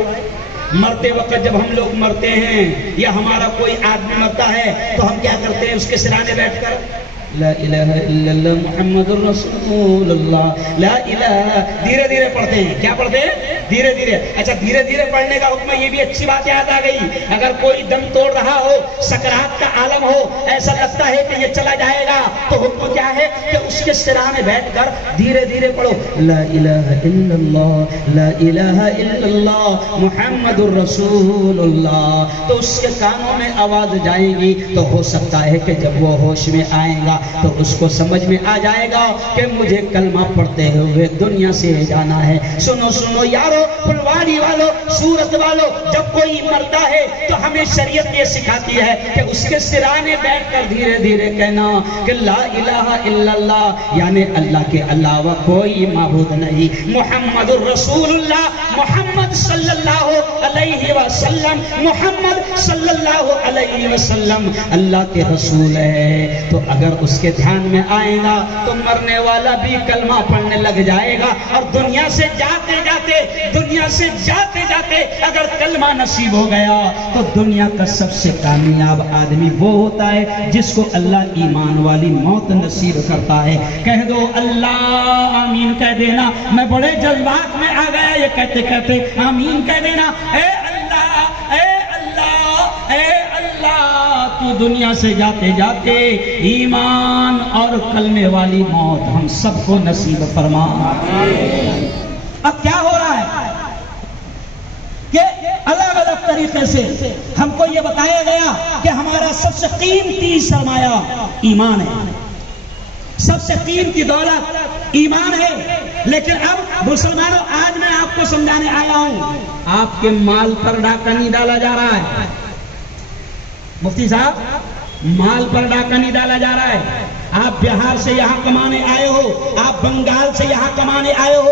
مرتے وقت جب ہم لوگ مرتے ہیں یا ہمارا کوئی آدمی مرتا ہے تو ہم کیا کرتے ہیں؟ اس کے سرانے بیٹھ کر لا الہ الا اللہ محمد الرسول اللہ، لا الہ دھیرے دھیرے پڑھتے ہیں. کیا پڑھتے ہیں؟ دھیرے دھیرے. اچھا دھیرے دھیرے پڑھنے کا حکم ہے، یہ بھی اچھی بات یاد آ گئی. اگر کوئی دم توڑ رہا ہو، سکرات کا عالم ہو، ایسا لگتا ہے کہ یہ چلا جائے گا تو حکم کیا ہے کہ اس کے سرانے بیٹھ کر دھیرے دھیرے پڑھو لا الہ الا اللہ، لا الہ الا اللہ محمد الرسول اللہ. تو اس کے کانوں میں آواز جائے گی تو ہو سکتا ہے کہ جب وہ ہوش میں آئے گا تو اس کو سمجھ میں آ جائے گا کہ مجھے کلمہ پڑھتے ہوئے دنیا سے جانا ہے. سنو سنو یارو، پھلواری والو، سورت والو، جب کوئی مرتا ہے تو ہمیں شریعت یہ سکھاتی ہے کہ اس کے سرانے بیٹھ کر دھیرے دھیرے کہنا کہ لا الہ الا اللہ، یعنی اللہ کے علاوہ کوئی معبود نہیں، محمد الرسول اللہ، محمد صلی اللہ علیہ وسلم، محمد صلی اللہ علیہ وسلم اللہ کے رسول ہے. تو اگر اس کے دھیان میں آئے گا تو مرنے والا بھی کلمہ پڑھنے لگ جائے گا. اور دنیا سے جاتے جاتے اگر کلمہ نصیب ہو گیا تو دنیا کا سب سے کامیاب آدمی وہ ہوتا ہے جس کو اللہ ایمان والی موت نصیب کرتا ہے. کہہ دو اللہ آمین کہہ دینا. میں بڑے جذبات میں آ گیا یہ کہتے کہتے آمین کہہ دینا. اے اللہ، اے اللہ، اے اللہ، تو دنیا سے جاتے جاتے ایمان اور کلمے والی موت ہم سب کو نصیب فرما. اب کیا ہو رہا ہے کہ الگ الگ طریقے سے ہم کو یہ بتایا گیا کہ ہمارا سب سے قیمتی سرمایہ ایمان ہے، سب سے قیمتی دولت ایمان ہے. لیکن اب مسلمانوں آج میں آپ کو سمجھانے آیا ہوں، آپ کے مال پر ڈاکہ نہیں ڈالا جا رہا ہے. مفتی صاحب مال پر ڈاکہ نہیں ڈالا جا رہا ہے. آپ بہار سے یہاں کمانے آئے ہو، آپ بنگال سے یہاں کمانے آئے ہو،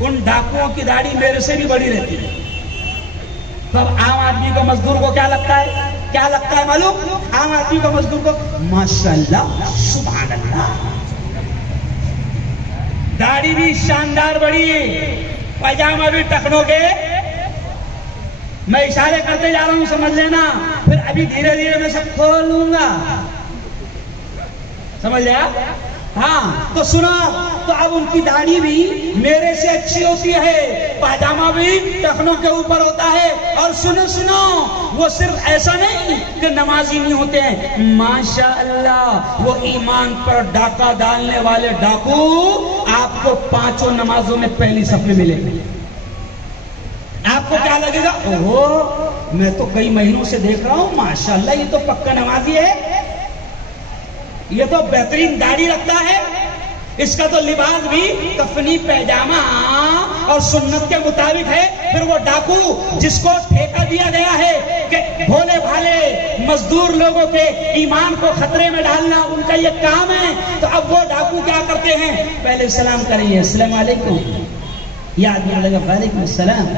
ان ڈاکوؤں کی داڑھی میرے سے بھی بڑی رہتی ہے. تو اب عام آدمی کو مزدور کو کیا لگتا ہے؟ کیا لگتا ہے معلوم؟ عام آدمی کو مزدور کو ماشاءاللہ سبحان اللہ داڑھی بھی شاندار بڑی، پاجامہ بھی ٹخنوں کے. میں اشارے کرتے جا رہا ہوں سمجھ لینا، پھر ابھی دھیرے دھیرے میں سب کھول لوں گا. سمجھ لیا؟ ہاں تو سنا، تو اب ان کی داڑھی بھی میرے سے اچھی ہوتی ہے، پاجامہ بھی ٹخنوں کے اوپر ہوتا ہے. اور سنو وہ صرف ایسا نہیں کہ نمازی نہیں ہوتے ہیں، ماشاءاللہ وہ ایمان پر ڈاکہ ڈالنے والے ڈاکو آپ کو 5 نمازوں میں پہلی صف میں ملے گے. آپ کو کیا لگے گا؟ اوہ میں تو کئی مہینوں سے دیکھ رہا ہوں، ماشاءاللہ یہ تو پکا نمازی ہے، یہ تو بہترین داڑھی رکھتا ہے، اس کا تو لباس بھی کفنی پیجامہ اور سنت کے مطابق ہے. پھر وہ ڈاکو جس کو ٹھیکہ دیا گیا ہے کہ بھولے بھالے مزدور لوگوں کے ایمان کو خطرے میں ڈالنا ان کا یہ کام ہے، تو اب وہ ڈاکو کیا کرتے ہیں؟ پہلے سلام کریں گے، السلام علیکم، یا آدمی لگا وعلیکم السلام،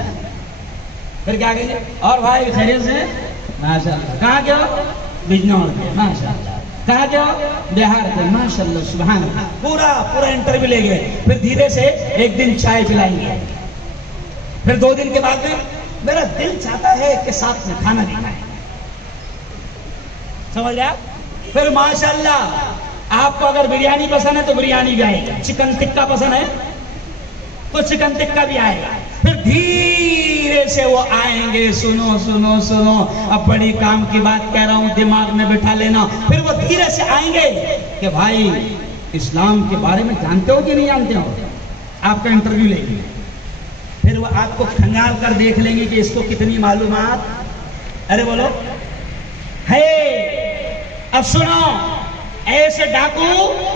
پھر کیا کہیں گے؟ اور بھائی خیریت سے؟ ماشاءاللہ. کہاں کیا؟ بجنور کے. ماشاءاللہ. کہاں کیا؟ بہار کے. ماشاءاللہ سبحان اللہ. پورا انٹرویو لے گئے. پھر دھیرے سے ایک دن چائے پلائیں گے، پھر 2 دن کے بعد میں میرا دل چاہتا ہے کہ ساتھ میں کھانا دینا ہے. سمجھ لیا؟ پھر ماشاءاللہ آپ کو اگر بریانی پسند ہے تو بریانی بھی آئے گا، چکن ٹکا پسند ہے تو چکن ٹکا بھی آئے گا. پھر دھیرے سے وہ آئیں گے. سنو اب بڑی کام کی بات کہہ رہا ہوں، دماغ میں بٹھا لینا. پھر وہ دھیرے سے آئیں گے کہ بھائی اسلام کے بارے میں جانتے ہو کہ نہیں جانتے ہو؟ آپ کا انٹرویو لیں گے. پھر وہ آپ کو کھنگال کر دیکھ لیں گے کہ اس کو کتنی معلومات. ارے بولو ہے. اب سنو، ایسے ڈاکو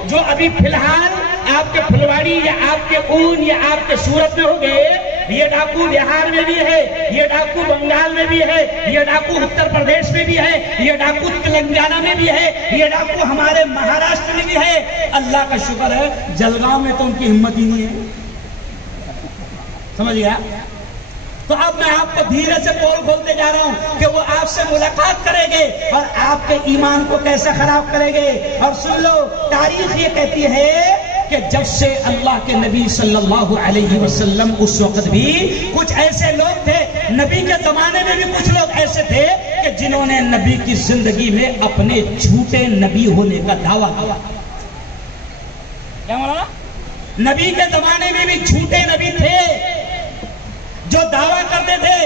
جو ابھی فی الحال آپ کے پھلواڑی یا آپ کے اون یا آپ کے سورت میں ہو گئے، یہ ڈاکو بہار میں بھی ہے، یہ ڈاکو بنگال میں بھی ہے، یہ ڈاکو اتر پردیش میں بھی ہے، یہ ڈاکو تلنگانہ میں بھی ہے، یہ ڈاکو ہمارے مہاراشٹر میں بھی ہے. اللہ کا شکر ہے جلگاؤں میں تو ان کی ہمت ہی نہیں ہے. سمجھ گیا؟ تو اب میں آپ کو دھیرے سے پول کھولتے جا رہا ہوں کہ وہ آپ سے ملاقات کریں گے اور آپ کے ایمان کو کیسے خراب کریں گے. اور سن لو، تاریخ یہ کہتی ہے کہ جب سے اللہ کے نبی صلی اللہ علیہ وسلم، اس وقت بھی کچھ ایسے لوگ تھے، نبی کے زمانے میں بھی کچھ لوگ ایسے تھے کہ جنہوں نے نبی کی زندگی میں اپنے جھوٹے نبی ہونے کا دعویٰ کیا. کیا مولانا؟ نبی کے زمانے میں بھی جھوٹے نبی تھے جو دعویٰ کرتے تھے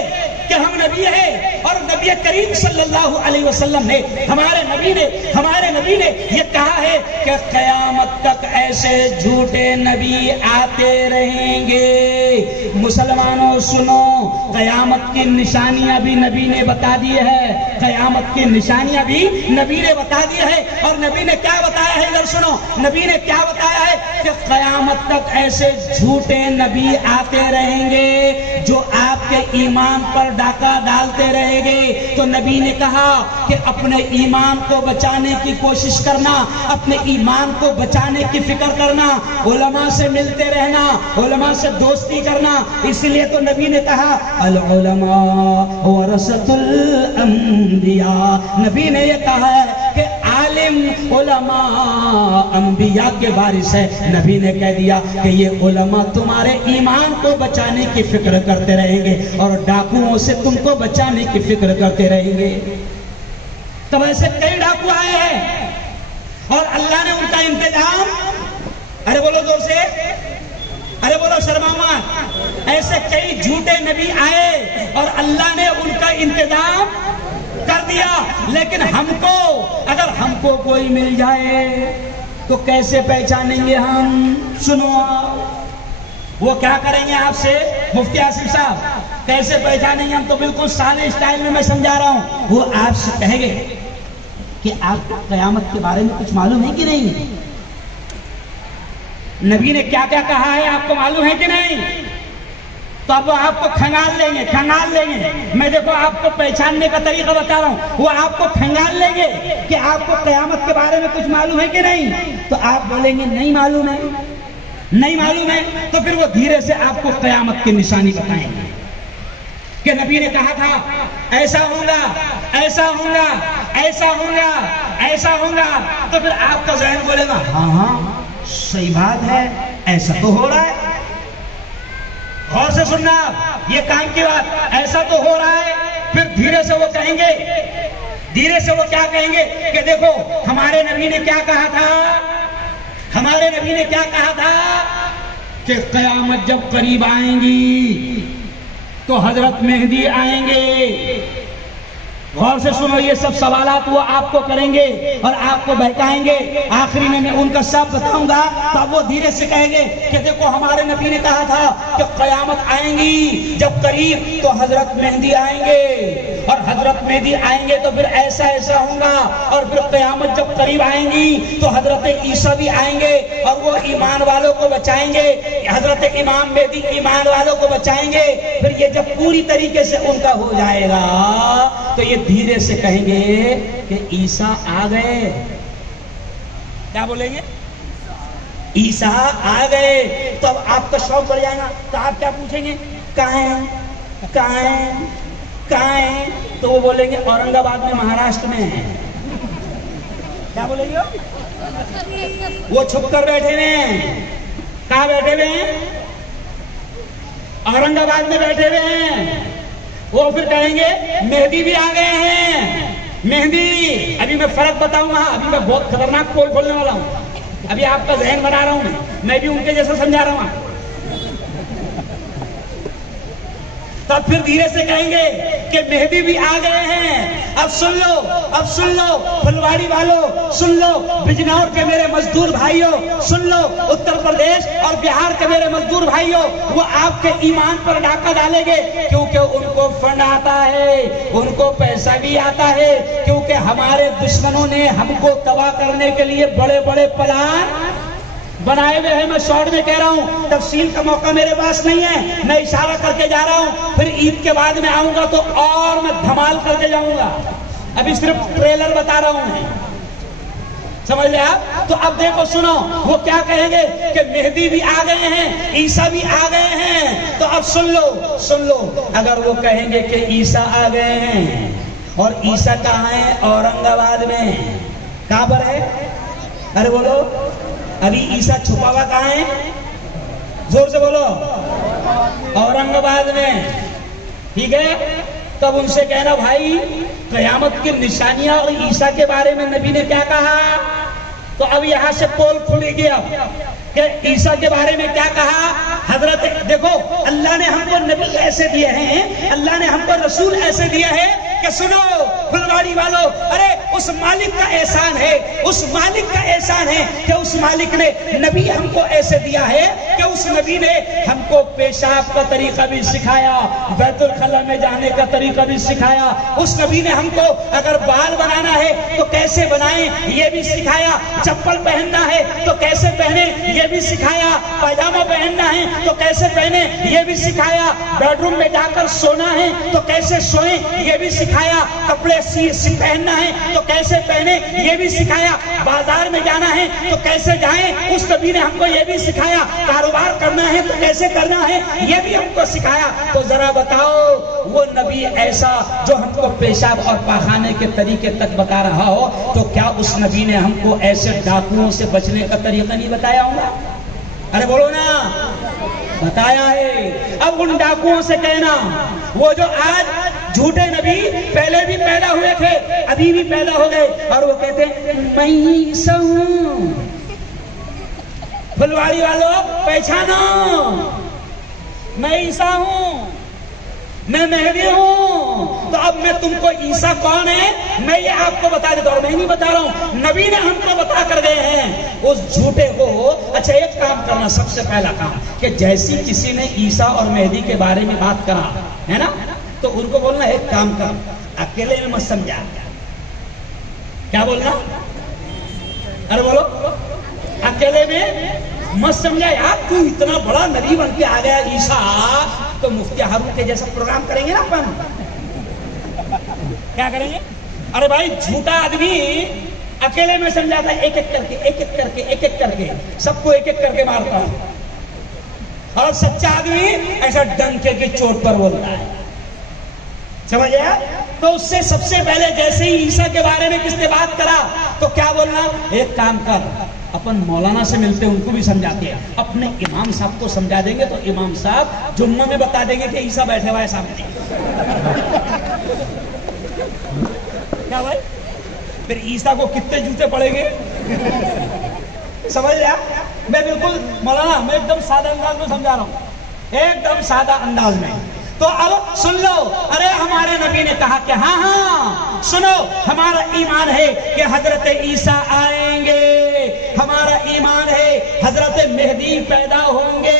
کہ ہم نبی ہیں، اور نبی کریم صلی اللہ علیہ وسلم نے، ہمارے نبی نے یہ کہا ہے کہ قیامت تک ایسے جھوٹے نبی آتے رہیں گے. مسلمانوں سنو، قیامت کی نشانیاں بھی نبی نے بتا دی ہے. قیامت کی نشانیاں بھی نبی نے بتا دی ہے. اور نبی نے کیا بتایا ہے؟ ادھر سنو، نبی نے کیا بتایا ہے کہ قیامت تک ایسے جھوٹے نبی آتے رہیں گے جو آپ کے ایمان پر ڈاکہ ڈالتے رہیں گے. تو نبی نے کہا کہ اپنے ایمان کو بچانے کی کوشش کرنا، اپنے ایمان کو بچانے کی فکر کرنا، علماء سے ملتے رہنا، علماء سے دوستی کرنا. اس لیے تو نبی نے کہا العلماء ورثۃ الانبیاء. نبی نے یہ کہا ہے کہ عالم علماء انبیاء کے وارث ہے. نبی نے کہہ دیا کہ یہ علماء تمہارے ایمان کو بچانے کی فکر کرتے رہیں گے اور ڈاکوؤں سے تم کو بچانے کی فکر کرتے رہیں گے. تب ایسے کئی ڈاکو آئے ہیں اور اللہ نے ان کا انتظام، ارے بولو زور سے، ارے بولو شرماوان، ایسے کئی جھوٹے نبی آئے اور اللہ نے ان کا انتظام کر دیا. لیکن اگر ہم کو کوئی مل جائے تو کیسے پہچانیں گے ہم؟ سنو، وہ کیا کریں گے آپ سے مفتی آصف صاحب؟ کیسے پہچانیں گے ہم؟ تو بالکل سادے اسٹائل میں سمجھا رہا ہوں. وہ آپ سے کہیں گے کہ آپ کو قیامت کے بارے میں کچھ معلوم ہے کہ نہیں؟ نبی نے کیا کیا کہا ہے آپ کو معلوم ہے کہ نہیں؟ تو اب وہ آپ کو کھنگال لیں گے. میں دیکھو آپ کو پہچاننے کا طریقہ بتا رہا ہوں. وہ آپ کو کھنگال لیں گے کہ آپ کو قیامت کے بارے میں کچھ معلوم ہے کہ نہیں؟ تو آپ بولیں گے نہیں معلوم ہے. نہیں معلوم ہے تو پھر وہ دھیرے سے آپ کو قیامت کی نشانی بتائیں گے کہ نبی نے کہا تھا ایسا ہوگا ایسا ہوگا ایسا ہوگا ایسا ہوگا، تو پھر آپ کا ذہن بولے گا ہاں ہاں صحیح بات ہے، ایسا تو ہو رہا ہے۔ غور سے سننا، یہ کام کی بات، ایسا تو ہو رہا ہے۔ پھر دھیرے سے وہ کہیں گے، دھیرے سے وہ کیا کہیں گے کہ دیکھو ہمارے نبی نے کیا کہا تھا، ہمارے نبی نے کیا کہا تھا کہ قیامت جب قریب آئیں گی تو حضرت مہدی آئیں گے۔ غور سے سنو، یہ سب سوالات وہ آپ کو کریں گے اور آپ کو بہکائیں گے۔ آخری میں ان کا سب بتاؤں گا تب وہ دھیرے سے کہیں گے کہ دیکھو ہمارے نبی نے کہا تھا کہ قیامت آئیں گی جب قریب تو حضرت مہدی آئیں گے، اور حضرت مہدی آئیں گے تو پھر ایسا ایسا ہوگا، اور پھر قیامت جب قریب آئیں گی تو حضرت عیسیٰ بھی آئیں گے اور وہ ایمان والوں کو بچائیں گے، حضرت امام مہدی ایمان والوں کو بچائیں گے۔ پھر یہ جب پوری طریقے سے ان کا ہو جائے گا تو یہ دھیرے سے کہیں گے کہ عیسیٰ آ گئے۔ کیا بولیں گے؟ عیسیٰ آ گئے۔ تو اب آپ کا شوق بڑھ جائے گا، تو آپ کیا پوچھیں گے؟ کہاں ہیں کہاں ہیں کہاں ہیں؟ تو وہ بولیں گے اورنگ آباد میں، مہاراشٹر میں ہیں۔ کیا بولیں گے؟ وہ چھپ کر بیٹھے ہوئے ہیں۔ کہاں بیٹھے ہوئے ہیں؟ اورنگ آباد میں بیٹھے ہوئے ہیں۔ وہ پھر کہیں گے مہدی بھی آ گئے ہیں، مہدی۔ ابھی میں فرق بتاؤں گا، ابھی میں بہت خطرناک پول کھولنے والا ہوں، ابھی آپ کا ذہن بنا رہا ہوں، میں بھی ان کے جیسا سمجھا رہا ہوں۔ تب پھر دھیرے سے کہیں گے کہ مہدی بھی آ گئے ہیں۔ اب سن لو، اب سن لو پھلواڑی والوں، سن لو بجنور کے میرے مزدور بھائیوں، سن لو اتر پردیش اور بہار کے میرے مزدور بھائیوں، وہ آپ کے ایمان پر ڈاکہ ڈالیں گے، کیونکہ ان کو فنڈ آتا ہے، ان کو پیسہ بھی آتا ہے، کیونکہ ہمارے دشمنوں نے ہم کو تباہ کرنے کے لیے بڑے بڑے پلان بنائے ہوئے ہیں۔ میں شارٹ میں کہہ رہا ہوں، تفصیل کا موقع میرے پاس نہیں ہے، میں اشارہ کر کے جا رہا ہوں، پھر عید کے بعد میں آؤں گا تو اور میں دھمال کر کے جاؤں گا، ابھی صرف ٹریلر بتا رہا ہوں۔ سمجھ لیں آپ؟ تو اب دیکھو سنو، وہ کیا کہیں گے کہ مہدی بھی آ گئے ہیں، عیسیٰ بھی آ گئے ہیں۔ تو اب سن لو، سن لو، اگر وہ کہیں گے کہ عیسیٰ آ گئے ہیں، اور عیسیٰ کہاں ہے؟ اورنگ آباد میں۔ کہاں پر ہے؟ ارے بولو، ابھی عیسیٰ چھپا ہوا کہاں ہے؟ زور سے بولو۔ اورنگ آباد میں، ٹھیک ہے؟ تب ان سے کہنا بھائی قیامت کی نشانیاں اور عیسیٰ کے بارے میں نبی نے کیا کہا؟ تو اب یہاں سے پول کھل گیا کہ عیسیٰ کے بارے میں کیا کہا؟ حضرت دیکھو، اللہ نے ہم کو نبی ایسے دیے ہیں، اللہ نے ہم کو رسول ایسے دیے ہیں کہ سنو پھلواڑی والوں، ارے اس مالک کا احسان ہے، اس مالک کا احسان ہے کہ اس مالک نے نبی ہم کو ایسے دیا ہے کہ اس نبی نے ہم کو پیشاب کا طریقہ بھی سکھایا، بیت الخلا میں جانے کا طریقہ بھی سکھایا، اس نبی نے ہم کو اگر بال بنانا ہے تو کیسے بنائیں یہ بھی سکھایا، چپل پہننا ہے تو کیسے پہنے یہ بھی سکھایا، پائجامہ پہننا ہے تو کیسے پہنے یہ بھی سکھایا، بیڈ روم میں جا کر سونا ہے تو کیسے سوئیں یہ بھی سکھایا، کپڑے پہننا ہے تو کیسے پہنے یہ بھی سکھایا، بازار میں جانا ہے تو کیسے جائیں اس نبی نے ہم کو یہ بھی سکھایا، کاروبار کرنا ہے تو کیسے کرنا ہے یہ بھی ہم کو سکھایا۔ تو ذرا بتاؤ، وہ نبی ایسا جو ہم کو پیشاب اور پاخانے کے طریقے تک بتا رہا ہو، تو کیا اس نبی نے ہم کو ایسے ڈاکوؤں سے بچنے کا طریقہ نہیں بتایا ہوگا؟ ارے بولو نا، بتایا ہے۔ اب ان ڈاکوؤں سے کہنا، وہ جو آج جھوٹے نبی پہلے بھی پیدا ہوئے تھے، ابھی بھی پیدا ہو گئے، اور وہ کہتے ہیں میں عیسیٰ ہوں، پھلواڑی والوں پہچانو، میں عیسیٰ ہوں، میں مہدی ہوں۔ تو اب میں تم کو عیسیٰ کون ہے میں یہ آپ کو بتا دیتا ہوں، میں نہیں بتا رہا ہوں، نبی نے ہم کو بتا کر گئے ہیں اس جھوٹے کو۔ اچھا ایک کام کرنا، سب سے پہلا کام کہ جیسی کسی نے عیسیٰ اور مہدی کے بارے میں بات کرا ہے نا، تو ان کو بولنا ایک کام کر، اکیلے میں مت سمجھا۔ کیا بولنا؟ ارے بولو، اکیلے میں مت سمجھا یار، تو اتنا بڑا نبی بن کے آ گیا عیسیٰ، تو مفتی ہارون کے جیسا پروگرام کریں گے نا اپن۔ کیا کریں گے؟ ارے بھائی جھوٹا آدمی اکیلے میں سمجھاتا ہے، ایک ایک کر کے ایک ایک کر کے ایک ایک کر کے سب کو ایک ایک کر کے مارتا ہوں۔ اور سچا آدمی ایسا ڈنکے کی چوٹ پر بولتا ہے. سمجھ گیا؟ تو اس سے سب سے پہلے جیسے ہی عیسیٰ کے بارے میں کس نے بات کرا تو کیا بولنا؟ ایک کام کر، اپن مولانا سے ملتے ان کو بھی سمجھاتے ہیں، اپنے امام صاحب کو سمجھا دیں گے تو امام صاحب جمعہ میں بتا دیں گے کہ عیسیٰ بیٹھے ہوا ہے سامنے. کیا بھائی؟ پھر عیسیٰ کو کتنے جوتے پڑیں گے؟ سمجھ لیا؟ میں بالکل مولانا میں ایک دم سادہ انداز میں سمجھا رہا ہوں، ایک دم سادہ انداز میں. تو اب سن لو، ارے ہمارے نبی نے کہا کہ ہاں سنو، ہمارا ایمان ہے کہ حضرت عیسیٰ آئیں گے، ہمارا ایمان ہے حضرت مہدی پیدا ہوں گے.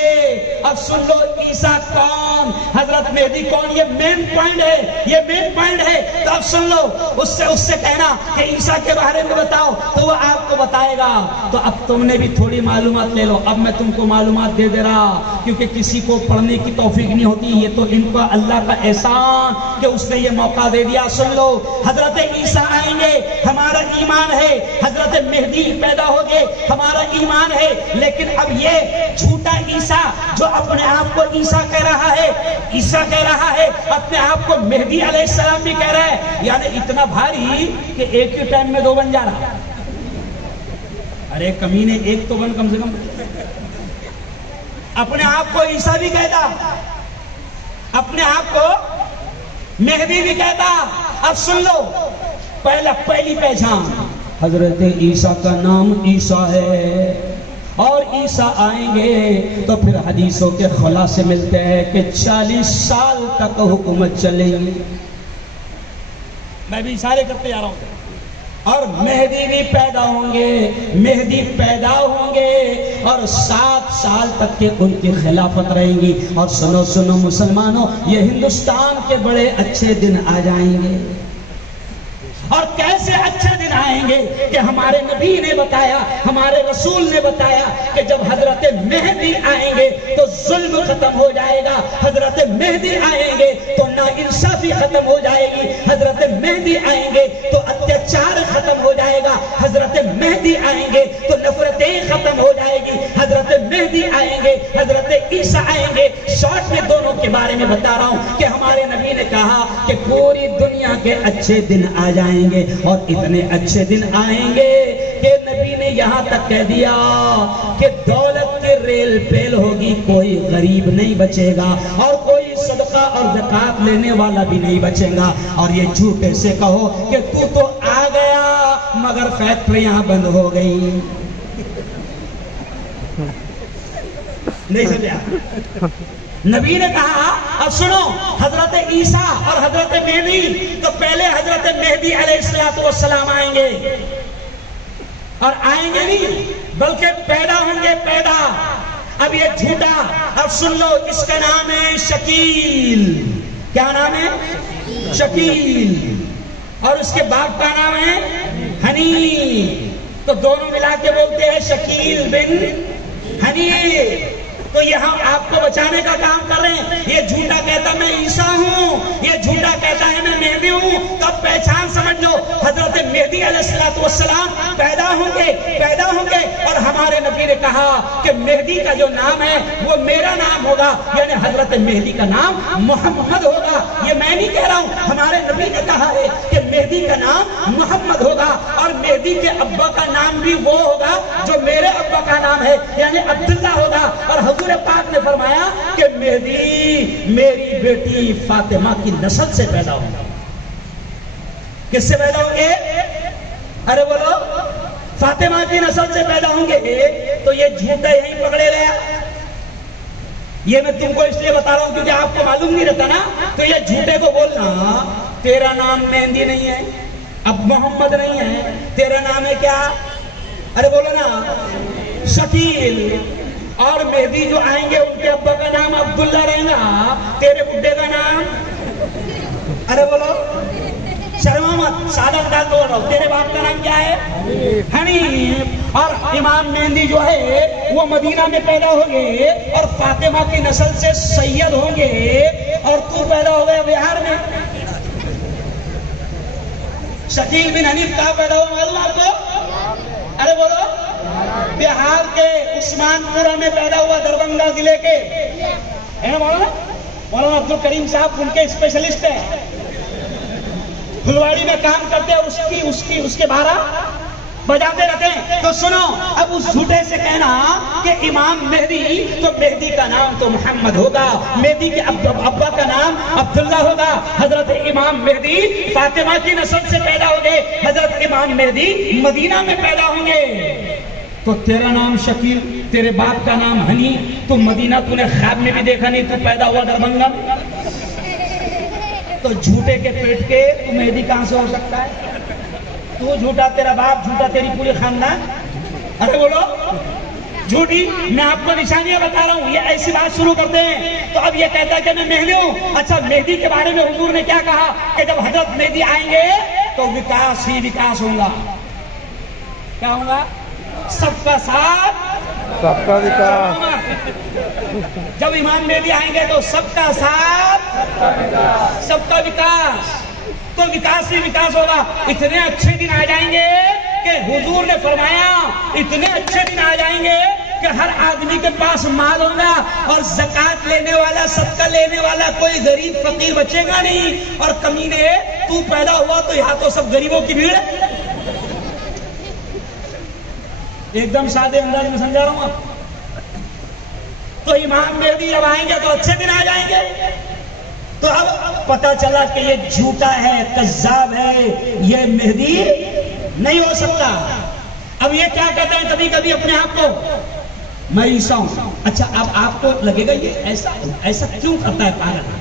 اب سن لو عیسیٰ کون، حضرت مہدی کون، یہ مین پوائنٹ ہے، یہ مین پوائنٹ ہے. تو اب سن لو، اس سے کہنا کہ عیسیٰ کے بارے میں بتاؤ تو وہ آپ کو بتائے گا. تو اب تم نے بھی تھوڑی معلومات لے لو. اب میں تم کو معلومات دے رہا، کیونکہ کسی کو پڑھنے کی توفیق نہیں ہوتی، یہ تو ان کو اللہ کا احسان کہ اس نے یہ موقع دے دیا. سن لو، حضرت عیسیٰ آئیں گے، ہمارا ایمان ہے. حضرت مہدی پیدا ہوگے، ہمارا ایمان ہے. لیکن اب یہ جھوٹا عیسیٰ جو اپنے آپ کو عیسیٰ کہہ رہا ہے، عیسیٰ کہہ رہا ہے، اپنے آپ کو مہدی علیہ السلام بھی کہہ رہا ہے، یعنی اتنا بھاری کہ ایک ہی ٹائم میں دو بن جا رہا. ارے کمینے، ایک تو بن کم سے کم. اپنے آپ کو عیسیٰ بھی کہتا، اپنے آپ کو مہدی بھی کہتا. اب سن لو، پہلی پہچان، حضرت عیسیٰ کا نام عیسیٰ ہے اور عیسیٰ آئیں گے تو پھر حدیثوں کے خلاصے ملتے ہیں کہ 40 سال تک حکومت چلے گی. میں بھی اشارے کرتے جا رہا ہوں. اور مہدی بھی پیدا ہوں گے، مہدی پیدا ہوں گے اور 7 سال تک کے ان کی خلافت رہیں گی. اور سنو سنو مسلمانوں، یہ ہندوستان کے بڑے اچھے دن آ جائیں گے. اور کیسے اچھے دن آئیں گے کہ ہمارے نبی نے بتایا، ہمارے رسول نے بتایا کہ جب حضرت مہدی آئیں گے تو ظلم ختم ہو جائے گا، حضرت مہدی آئیں گے تو ناانصافی ختم ہو جائے گی، حضرت مہدی آئیں گے تو اتیاچار ختم ہو جائے گا، حضرت مہدی آئیں گے تو نفرتیں ختم ہو جائے گی، حضرت مہدی آئیں گے، حضرت عیسیٰ آئیں گے. شارٹ میں دونوں کے بارے میں بتا رہا ہوں کہ ہمارے نبی نے کہا کہ پوری دنیا کے اچھے دن آ جائیں گے. اور اتنے اچھے دن آئیں گے کہ نبی نے یہاں تک کہہ دیا کہ دولت کے ریل پیل ہوگی، کوئی غریب نہیں بچے گا اور کوئی صدقہ اور زکات لینے والا بھی نہیں بچے گا. اور یہ جھوٹے سے کہو کہ تو آ گیا مگر فیکٹریاں بند ہو گئی. نہیں سمجھا؟ نبی نے کہا اب سنو، حضرت عیسیٰ اور حضرت مہدی، تو پہلے حضرت مہدی علیہ السلام آئیں گے. اور آئیں گے نہیں بلکہ پیدا ہوں گے، پیدا. اب یہ جھوٹا، اب سن لو، اس کا نام ہے شکیل. کیا نام ہے؟ شکیل. اور اس کے باپ کا نام ہے حنیف. تو دونوں ملا کے بولتے ہیں شکیل بن حنیف. تو یہاں آپ کو بچانے کا کام کر رہے ہیں. یہ جھوٹا کہتا میں عیسیٰ ہوں، یہ جھوٹا کہتا ہے میں مہدی ہوں. تو اب پہچان سمجھ لو، حضرت مہدی علیہ السلام پیدا ہوں گے، پیدا ہوں گے. اور ہمارے نبی نے کہا کہ مہدی کا جو نام ہے وہ میرا نام ہوگا، یعنی حضرت مہدی کا نام محمد ہوگا. یہ میں نہیں کہہ رہا ہوں، ہمارے نبی نے کہا ہے کہ مہدی کا نام محمد ہوگا. اور مہدی کے ابا کا نام بھی وہ ہوگا جو میرے ابا کا نام ہے، یعنی عبداللہ ہوگا. اور حضور پاک نے فرمایا کہ مہدی میری بیٹی فاطمہ کی نسل سے پیدا ہوگا. کس سے پیدا ہوں گے؟ ارے بولو، فاطمہ کی نسل سے پیدا ہوں گے. تو یہ جھوٹا یہیں پکڑے گیا. یہ میں تم کو اس لیے بتا رہا ہوں کیونکہ آپ کو معلوم نہیں رہتا نا. تو یہ جھوٹے کو بولنا تیرا نام مہندی نہیں ہے، اب محمد نہیں ہے، تیرا نام ہے کیا؟ ارے بولو نا، شکیل. اور مہدی جو آئیں گے ان کے ابا کا نام عبداللہ رہے گا، تیرے بڈھے کا نام؟ ارے بولو، شرما مت، سادہ انداز بول رہا ہوں. تیرے باپ کا نام کیا ہے؟ حنیف. اور امام مہدی جو ہے وہ مدینہ میں پیدا ہوں گے اور فاطمہ کی نسل سے سید ہوں گے. اور تو پیدا ہو گیا بہار میں. شکیل بن حنیف کہاں پیدا ہوا معلوم آپ کو؟ ارے بولو، بہار کے عثمان پورہ میں پیدا ہوا، دربھنگہ ضلع کے مولانا عبد الکریم صاحب ان کے اسپیشلسٹ ہیں، پھلواڑی میں کام کرتے ہیں، اس کے بارہ بجاتے رہتے ہیں۔ تو سنو، اب اس جھوٹے سے کہنا کہ امام مہدی، تو مہدی کا نام تو محمد ہوگا، مہدی کے ابا کا نام عبداللہ ہوگا، حضرت امام مہدی فاطمہ کی نسل سے پیدا ہو گئے، حضرت امام مہدی مدینہ میں پیدا ہوں گے۔ تو تیرا نام شکیل، تیرے باپ کا نام ہنی، تو مدینہ تو نے خواب میں بھی دیکھا نہیں، تو پیدا ہوا دربھنگہ میں، تو جھوٹے کے پیٹ کے تو مہدی کہاں سے ہو سکتا ہے؟ تو جھوٹا، تیرا باپ جھوٹا، تیری پوری خاندان، ارے بولو جھوٹی۔ میں آپ کو نشانیاں بتا رہا ہوں، یہ ایسی بات شروع کرتے ہیں تو اب یہ کہتا ہے کہ میں مہدی ہوں۔ اچھا، مہدی کے بارے میں حضور نے کیا کہا کہ جب حضرت مہدی آئیں گے تو وکاس ہی وکاس ہوگا، کیا ہوگا؟ سب کا ساتھ سب کا وکاس۔ جب امام مہدی آئیں گے تو سب کا ساتھ سب کا وکاس، تو وکاس ہی وکاس ہوگا۔ اتنے اچھے دن آ جائیں گے کہ حضور نے فرمایا اتنے اچھے دن آ جائیں گے کہ ہر آدمی کے پاس مال ہوگا اور زکات لینے والا، صدقہ لینے والا کوئی غریب فقیر بچے گا نہیں۔ اور کمینے، تو پیدا ہوا تو یہاں تو سب غریبوں کی بھیڑ ہے۔ ایک دم سادے انداز میں سمجھا رہا ہوں آپ۔ تو امام مہدی جب آئیں گے تو اچھے دن آ جائیں گے۔ تو اب پتا چلا کہ یہ جھوٹا ہے، کذاب ہے، یہ مہدی نہیں ہو سکتا۔ اب یہ کیا کہتا ہے کبھی کبھی اپنے آپ کو، میں عیسیٰ ہوں۔ اچھا، اب آپ کو لگے گا یہ ایسا کیوں کرتا ہے پاگل؟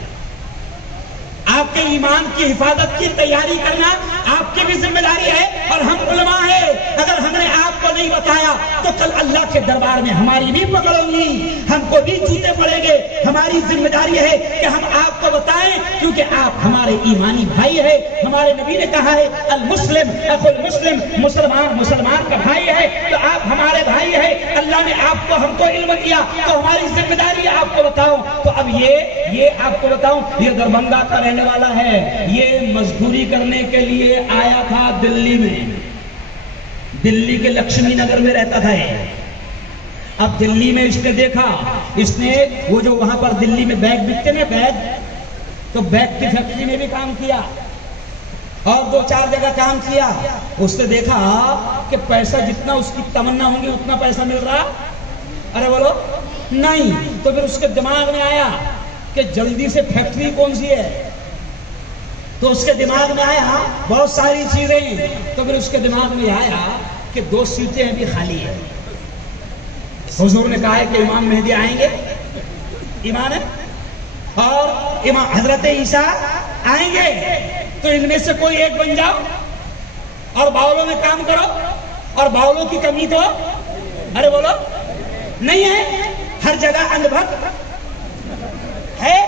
آپ کے ایمان کی حفاظت کی تیاری کرنا آپ کی بھی ذمہ داری ہے، اور ہم علماء ہیں، اگر ہم نے آپ کو نہیں بتایا تو کل اللہ کے دربار میں ہماری بھی پکڑ ہوگی، ہم کو بھی جوتے پڑیں گے۔ ہماری ذمہ داری ہے کہ ہم آپ کو بتائیں، کیونکہ آپ ہمارے ایمانی بھائی ہیں۔ ہمارے نبی نے کہا ہے المسلم اخو المسلم، مسلمان کا بھائی ہے، تو آپ ہمارے بھائی ہیں۔ اللہ نے آپ کو، ہم کو علم دیا، تو ہماری ذمہ داری ہے آپ کو بتاؤں۔ تو اب یہ آپ کو بتاؤں، یہ دربھنگہ کا رہنے والا ہے، یہ مزدوری کرنے کے لیے آیا تھا دلی میں، دلی کے لکشمی نگر میں رہتا تھا۔ اب دلی میں اس نے دیکھا، اس نے وہ جو وہاں پر دلی میں بیگ بکتے نا، بیگ، تو بیگ کی فیکٹری میں بھی کام کیا اور 2-4 جگہ کام کیا۔ اس نے دیکھا کہ پیسہ جتنا اس کی تمنا ہوں گی اتنا پیسہ مل رہا، ارے بولو نہیں۔ تو پھر اس کے دماغ میں آیا کہ جلدی سے فیکٹری کون سی ہے، تو اس کے دماغ میں آیا بہت ساری چیزیں، تو پھر اس کے دماغ میں آیا کہ 2 سیٹیں ابھی خالی ہیں۔ حضور نے کہا ہے کہ امام مہدی آئیں گے، ایمان ہے، اور امام حضرت عیسیٰ آئیں گے، تو ان میں سے کوئی ایک بن جاؤ اور باولوں میں کام کرو، اور باولوں کی کمی تو ارے بولو نہیں ہے، ہر جگہ اندھ بھکت ہے،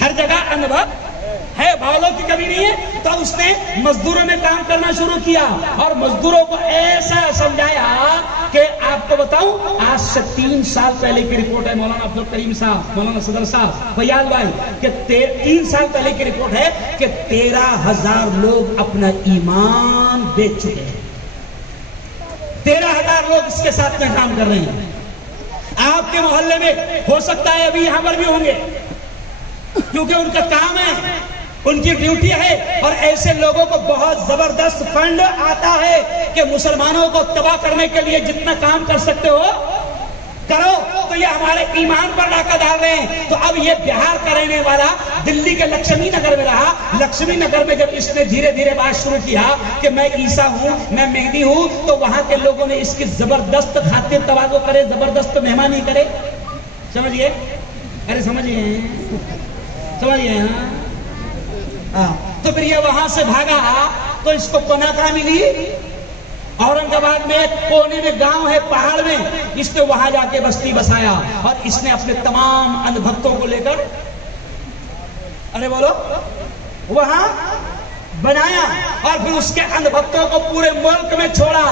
ہر جگہ اندھ بھکت ہے، باولوں کی کمی نہیں ہے۔ تو اس نے مزدوروں میں کام کرنا شروع کیا اور مزدوروں کو ایسا سمجھایا کہ آپ کو بتاؤں، آج سے 3 سال پہلے کی رپورٹ ہے، مولانا عبد الکریم صاحب، مولانا صدر صاحب، فیاض بھائی، کہ 3 سال پہلے کی رپورٹ ہے کہ 13,000 لوگ اپنا ایمان بیچ چکے ہیں۔ 13,000 لوگ اس کے ساتھ میں کام کر رہے ہیں۔ آپ کے محلے میں ہو سکتا ہے ابھی یہاں پر بھی ہوں گے، کیونکہ ان کا کام ہے، ان کی ڈیوٹی ہے، اور ایسے لوگوں کو بہت زبردست فنڈ آتا ہے کہ مسلمانوں کو تباہ کرنے کے لیے جتنا کام کر سکتے ہو کرو۔ تو یہ ہمارے ایمان پر ڈاکہ ڈال رہے ہیں۔ تو اب یہ بہار کا رہنے والا دلی کے لکشمی نگر میں رہا، لکشمی نگر میں جب اس نے دھیرے دھیرے بات شروع کیا کہ میں عیسیٰ ہوں، میں مہدی ہوں، تو وہاں کے لوگوں نے اس کی زبردست خاطر تواضع کرے، زبردست مہمانی کرے۔ سمجھئے؟ ارے سمجھئے ہاں۔ تو پھر یہ وہاں سے بھاگا تو اس کو پناہ کہاں ملی؟ اورنگ آباد میں ایک کونے میں گاؤں ہے پہاڑ میں، اس نے وہاں جا کے بستی بسایا، اور اس نے اپنے تمام اندھ بھکتوں کو لے کر، ارے بولو، وہاں بنایا، اور پھر اس کے اندھ بھکتوں کو پورے ملک میں چھوڑا۔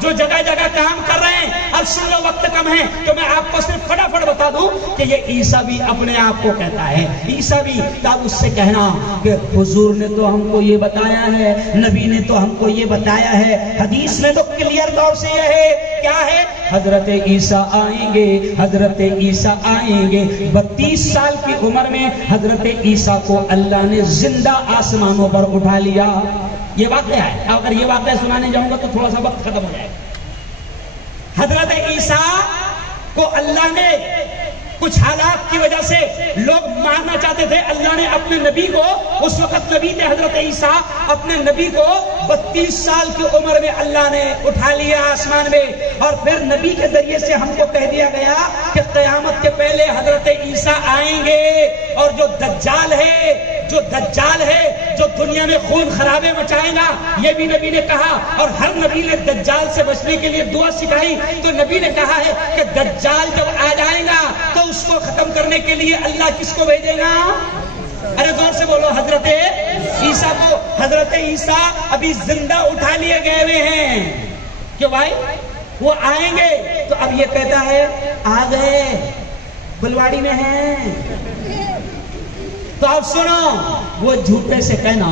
جو جگہ جگہ کام کر رہے ہیں. اب سن لو وقت کم ہے تو میں آپ کو صرف فٹافٹ بتا دوں کہ یہ عیسیٰ بھی اپنے آپ کو کہتا ہے. عیسیٰ بھی تب اس سے کہنا کہ حضور نے تو ہم کو یہ بتایا ہے, نبی نے تو ہم کو یہ بتایا ہے, حدیث میں تو کلیئر طور سے یہ ہے. کیا ہے؟ حضرت عیسیٰ آئیں گے, حضرت عیسیٰ آئیں گے. 32 سال کی عمر میں حضرت عیسیٰ کو اللہ نے زندہ آسمانوں پر اٹھا لیا. یہ واقعہ ہے. اگر یہ واقعہ سنانے جاؤں گا تو تھوڑا سا وقت ختم ہو جائے گا. حضرت عیسیٰ کو اللہ نے کچھ حالات کی وجہ سے لوگ مارنا چاہتے تھے. اللہ نے اپنے نبی کو, اس وقت نبی تھے حضرت عیسیٰ, اپنے نبی کو 32 سال کی عمر میں اللہ نے اٹھا لیا آسمان میں. اور پھر نبی کے ذریعے سے ہم کو کہہ دیا گیا کہ قیامت کے پہلے حضرت عیسیٰ آئیں گے. اور جو دجال ہے جو دنیا میں خون خرابے مچائے گا, یہ بھی نبی نے کہا. اور ہر نبی نے دجال سے بچنے کے لیے دعا سکھائی. تو نبی نے کہا ہے کہ دجال جب آ جائے گا تو اس کو ختم کرنے کے لیے اللہ کس کو بھیجے گا؟ ارے زور سے بولو, حضرت عیسیٰ کو. حضرت عیسیٰ ابھی زندہ اٹھا لیے گئے ہوئے ہیں. کیوں بھائی؟ وہ آئیں گے. تو اب یہ کہتا ہے آ گئے, بلواڑی میں ہیں. تو آپ سنو, وہ جھوٹے سے کہنا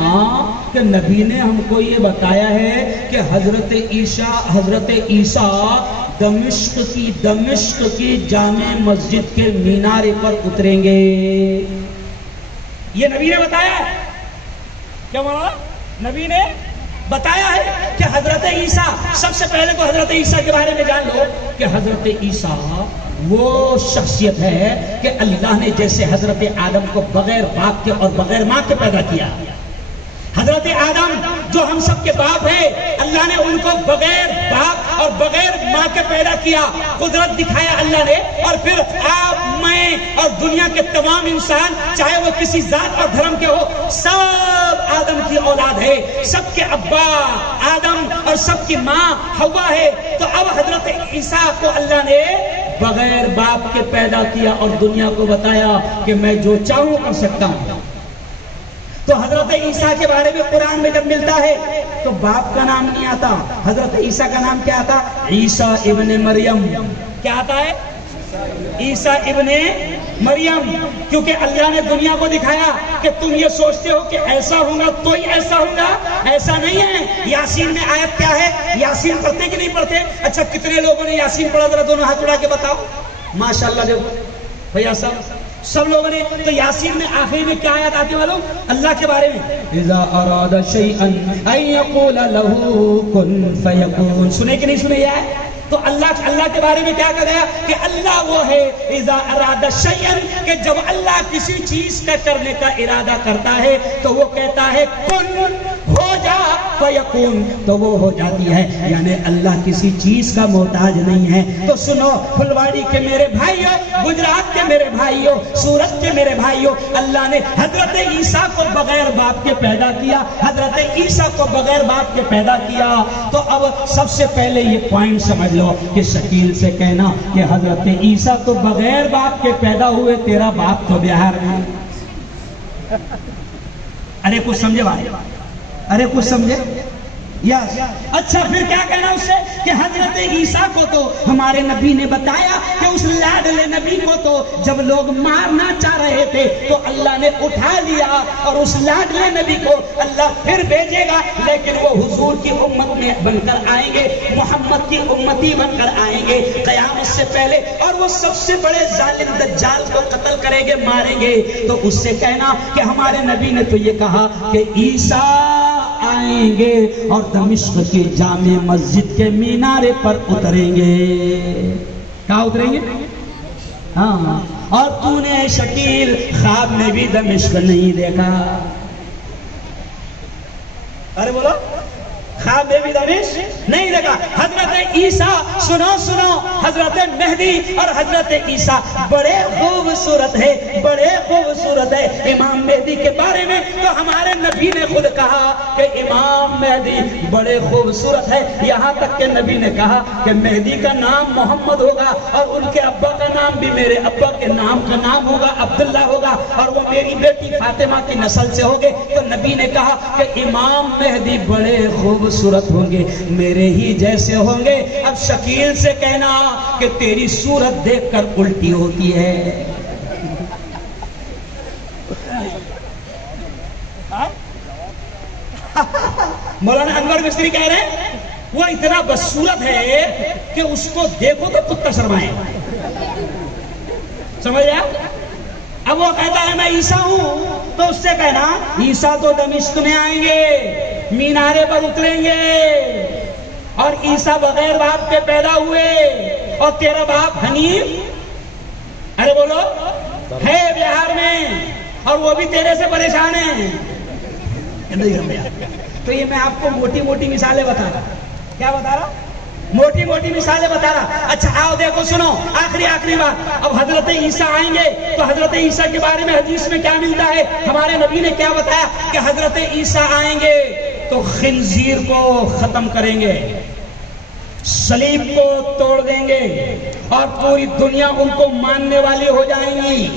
کہ نبی نے ہم کو یہ بتایا ہے کہ حضرت عیسیٰ دمشق کی جامع مسجد کے مینارے پر اتریں گے. یہ نبی نے بتایا ہے. کیا مولانا؟ نبی نے بتایا ہے کہ حضرت عیسیٰ, سب سے پہلے تو حضرت عیسیٰ کے بارے میں جان لو کہ حضرت عیسیٰ وہ شخصیت ہے کہ اللہ نے جیسے حضرت آدم کو بغیر باپ کے اور بغیر ماں کے پیدا کیا. حضرت آدم جو ہم سب کے باپ ہیں, اللہ نے ان کو بغیر باپ اور بغیر ماں کے پیدا کیا. قدرت دکھایا اللہ نے. اور پھر آپ, میں اور دنیا کے تمام انسان, چاہے وہ کسی ذات اور دھرم کے ہو, سب آدم کی اولاد ہے. سب کے ابا آدم اور سب کی ماں حوا ہے. تو اب حضرت عیسیٰ کو اللہ نے بغیر باپ کے پیدا کیا اور دنیا کو بتایا کہ میں جو چاہوں کر سکتا ہوں. تو حضرت عیسیٰ کے بارے میں قرآن میں جب ملتا ہے تو باپ کا نام نہیں آتا. حضرت عیسیٰ کا نام کیا آتا؟ عیسیٰ ابن مریم. کیا آتا ہے؟ عیسیٰ ابن مریم. کیونکہ اللہ نے دنیا کو دکھایا کہ تم یہ سوچتے ہو کہ ایسا ہوگا تو ہی ایسا ہوگا, ایسا نہیں ہے. یاسین میں آیت کیا ہے؟ یاسین پڑھتے کہ نہیں پڑھتے؟ اچھا کتنے لوگوں نے یاسین پڑھا؟ ذرا دونوں ہاتھ اڑا کے بتاؤ. ماشاءاللہ. دیکھو بھیا سب لوگوں نے. تو یاسین میں آخری میں کیا آیت آتی معلوم؟ اللہ کے بارے میں, اذا اراد شیئا ان یقول له کن فیکون. سنے کہ نہیں سنے یہ ہے؟ تو اللہ کے بارے میں کیا کہا گیا کہ اللہ وہ ہے اذا اراد شیئا, کہ جب اللہ کسی چیز کا کرنے کا ارادہ کرتا ہے تو وہ کہتا ہے کن, ہو جا, فیکون, تو وہ ہو جاتی ہے. یعنی اللہ کسی چیز کا محتاج نہیں ہے. تو سنو پھلواڑی کے میرے بھائیوں, گجرات کے میرے بھائیوں, سورت کے میرے بھائیوں, اللہ نے حضرت عیسیٰ کو بغیر باپ کے پیدا کیا. حضرت عیسیٰ کو بغیر باپ کے پیدا کیا. تو اب سب سے پہلے یہ پوائنٹ سمجھ لو کہ شکیل سے کہنا کہ حضرت عیسیٰ تو بغیر باپ کے پیدا ہوئے, تیرا باپ تو بہار میں. ارے کچھ سمجھے بھائی؟ ارے کچھ سمجھے؟ یس. اچھا پھر کیا کہنا اس سے کہ حضرت عیسیٰ کو تو ہمارے نبی نے بتایا کہ اس لاڈلے نبی کو تو جب لوگ مارنا چاہ رہے تھے تو اللہ نے اٹھا لیا, اور اس لاڈلے نبی کو اللہ پھر بھیجے گا, لیکن وہ حضور کی امت میں بن کر آئیں گے, محمد کی امتی بن کر آئیں گے قیامت سے پہلے, اور وہ سب سے بڑے ظالم دجال کو قتل کریں گے, ماریں گے. تو اس سے کہنا کہ ہمارے نبی نے تو یہ کہا کہ عیسیٰ آئیں گے اور دمشق کی جامع مسجد کے مینارے پر اتریں گے. کہاں اتریں گے؟ ہاں. اور تو نے شکیل خواب میں بھی دمشق نہیں دیکھا. ارے بولو, خواب میں بھی دمشق نہیں دیکھا. حضرت عیسیٰ, سنو, حضرت مہدی اور حضرت عیسیٰ بڑے خوبصورت ہے, بڑے خوبصورت ہے. امام مہدی کے بارے میں تو ہمارے نبی نے خود کہا کہ امام مہدی بڑے خوبصورت ہے. یہاں تک کہ نبی نے کہا کہ مہدی کا نام محمد ہوگا, اور ان کے ابا کا نام بھی میرے ابا کے نام کا نام ہوگا, عبداللہ ہوگا, اور وہ میری بیٹی فاطمہ کی نسل سے ہوگے. تو نبی نے کہا کہ امام مہدی بڑے خوبصورت ہوں گے, میرے ہی جیسے ہوں ہوں گے. اب شکیل سے کہنا کہ تیری صورت دیکھ کر الٹی ہوتی ہے. مولانا انور مستری کہہ رہے ہیں وہ اتنا بدصورت ہے کہ اس کو دیکھو تو کتا شرمائے. سمجھ گیا؟ اب وہ کہتا ہے میں عیسیٰ ہوں تو اس سے کہنا عیسیٰ تو دمشق میں آئیں گے, مینارے پر اتریں گے, اور عیسیٰ بغیر باپ کے پیدا ہوئے, اور تیرا باپ حنیف ارے بولو ہے بہار میں, اور وہ بھی تیرے سے پریشان ہے. تو یہ میں آپ کو موٹی موٹی مثالیں بتا رہا. کیا بتا رہا؟ موٹی موٹی مثالیں بتا رہا. اچھا آؤ دیکھو سنو, آخری بات. اب حضرت عیسیٰ آئیں گے تو حضرت عیسیٰ کے بارے میں حدیث میں کیا ملتا ہے؟ ہمارے نبی نے کیا بتایا کہ حضرت عیسیٰ آئیں گے تو خنزیر کو ختم کریں گے, صلیب کو توڑ دیں گے, اور پوری دنیا ان کو ماننے والی ہو جائیں گی.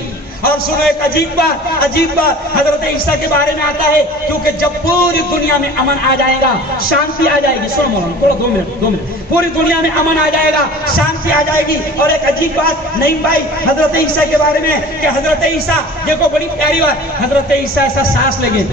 اور سنو ایک عجیب بات حضرت عیسیٰ کے بارے میں آتا ہے, کیونکہ جب پوری دنیا میں امن آ جائے گا, شانتی آ جائے گی. سنو مولانا تھوڑا 2 منٹ, پوری دنیا میں امن آ جائے گا, شانتی آ جائے گی. اور ایک عجیب بات نعیم بھائی حضرت عیسیٰ کے بارے میں کہ حضرت عیسیٰ دیکھو بڑی پیاری بات, حضرت عیسیٰ ایسا سانس لگے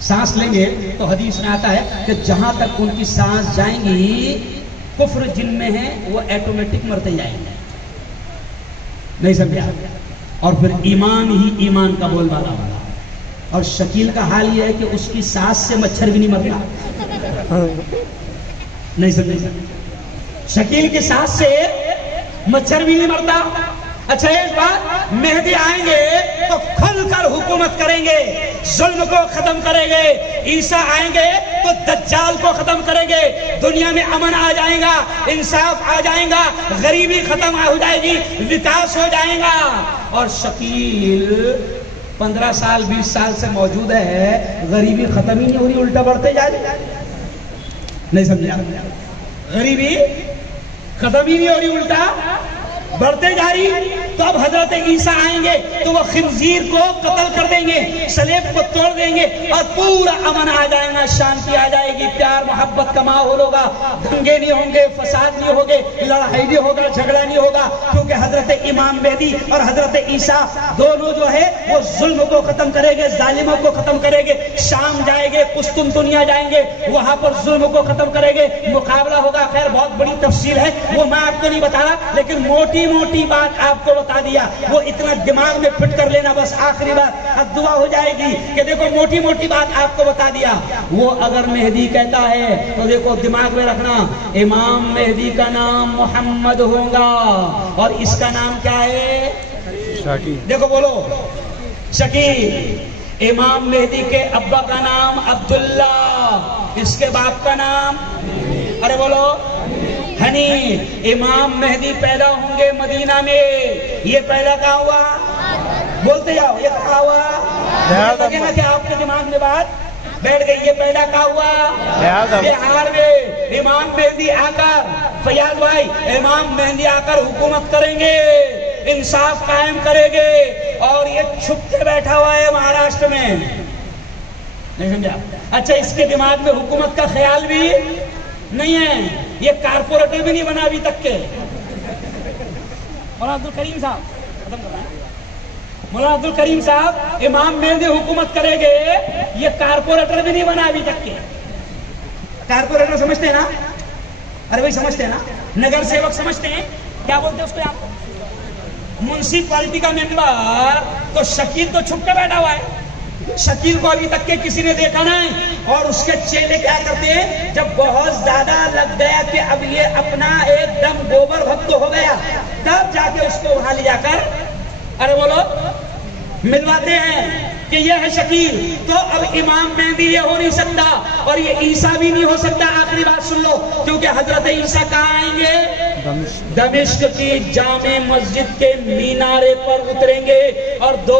سانس لیں گے تو حدیث میں آتا ہے کہ جہاں تک ان کی سانس جائیں گی کفر جن میں ہے وہ ایٹومیٹک مرتے جائیں گے. نہیں سمجھا؟ اور پھر ایمان ہی ایمان کا بول بالا ہوگا. اور شکیل کا حال یہ ہے کہ اس کی سانس سے مچھر بھی نہیں مرتا. نہیں سمجھا؟ شکیل کی سانس سے مچھر بھی نہیں مرتا. اچھا ایک بات, مہدی آئیں گے تو کھل کر حکومت کریں گے, ظلم کو ختم کریں گے. عیسیٰ آئیں گے تو دجال کو ختم کریں گے, دنیا میں امن آ جائے گا, انصاف آ جائے گا, غریبی ختم ہو جائے گی, وکاس ہو جائے گا. اور شکیل 15 سال 20 سال سے موجود ہے, غریبی ختم ہی نہیں ہو رہی, الٹا بڑھتے جا رہی. نہیں سمجھا؟ غریبی ختم ہی نہیں ہو رہی, الٹا بڑھتے جا رہی. تو اب حضرت عیسیٰ آئیں گے تو وہ خنزیر کو قتل کر دیں گے, صلیب کو توڑ دیں گے, اور پورا امن آ جائے گا, شانتی آ جائے گی, پیار محبت کا ماحول ہوگا, دنگے نہیں ہوں گے, فساد نہیں ہوگے, لڑائی نہیں ہوگا, جھگڑا نہیں ہوگا. کیونکہ حضرت امام مہدی اور حضرت عیسیٰ دونوں جو ہے وہ ظلم کو ختم کریں گے, ظالموں کو ختم کریں گے. شام جائیں گے, قسطنطنیہ جائیں گے, وہاں پر ظلم کو ختم کریں گے, مقابلہ ہوگا. خیر بہت بڑی تفصیل ہے, وہ میں آپ کو نہیں بتا رہا, لیکن موٹی بات آپ کو بتا دیا. وہ اتنا دماغ میں فٹ کر لینا. بس آخری بات اب دعا ہو جائے گی کہ دیکھو موٹی بات آپ کو بتا دیا. وہ اگر مہدی کہتا ہے تو دیکھو دماغ میں رکھنا, امام مہدی کا نام محمد ہوگا, اور اس کا نام کیا ہے؟ شکیل. دیکھو بولو شکیل. امام مہدی کے ابا کا نام عبداللہ, اس کے باپ کا نام ارے بولو حنیف. امام مہدی پیدا ہوں گے مدینہ میں. یہ پیدا کہاں ہوا؟ بولتے جاؤ, یہ کہاں ہوا؟ کہنا کہ آپ کے دماغ میں بات بیٹھ گئی. یہ پیدا کہاں ہوا؟ بہار میں. امام مہدی آ کر, فیاض بھائی, امام مہدی آ کر حکومت کریں گے, انصاف قائم کریں گے. اور یہ چھپ کے بیٹھا ہوا ہے مہاراشٹر میں. نہیں سمجھا؟ اچھا اس کے دماغ میں حکومت کا خیال بھی نہیں ہے, یہ کارپوریٹر بھی نہیں بنا ابھی تک کے. مولانا عبدالکریم صاحب ختم کر رہے ہیں. مولانا عبدالکریم صاحب امام مہدی حکومت کریں گے, یہ کارپوریٹر بھی نہیں بنا ابھی تک کے. کارپوریٹر سمجھتے ہیں نا؟ ارے بھائی سمجھتے ہیں نا؟ نگر سیوک سمجھتے ہیں, کیا بولتے ہیں اس کو آپ؟ منسپالٹی کا ممبر. تو شکیل تو چھپ کے بیٹھا ہوا ہے, شکیل کو ابھی تک کے کسی نے دیکھا نہیں. اور اس کے چیلے کیا کرتے ہیں, جب بہت زیادہ لگ گیا کہ اب یہ اپنا ایک دم گوبر بھکت ہو گیا, تب جا کے اس کو وہاں لے جا کر ارے بولو ملواتے ہیں کہ یہ ہے شکیل. تو اب امام مہدی یہ ہو نہیں سکتا, اور یہ عیسیٰ بھی نہیں ہو سکتا. آخری بات سن لو, کیونکہ حضرت عیسیٰ کہاں آئیں گے؟ دمشق کی جامع مسجد کے مینارے پر اتریں گے, اور 2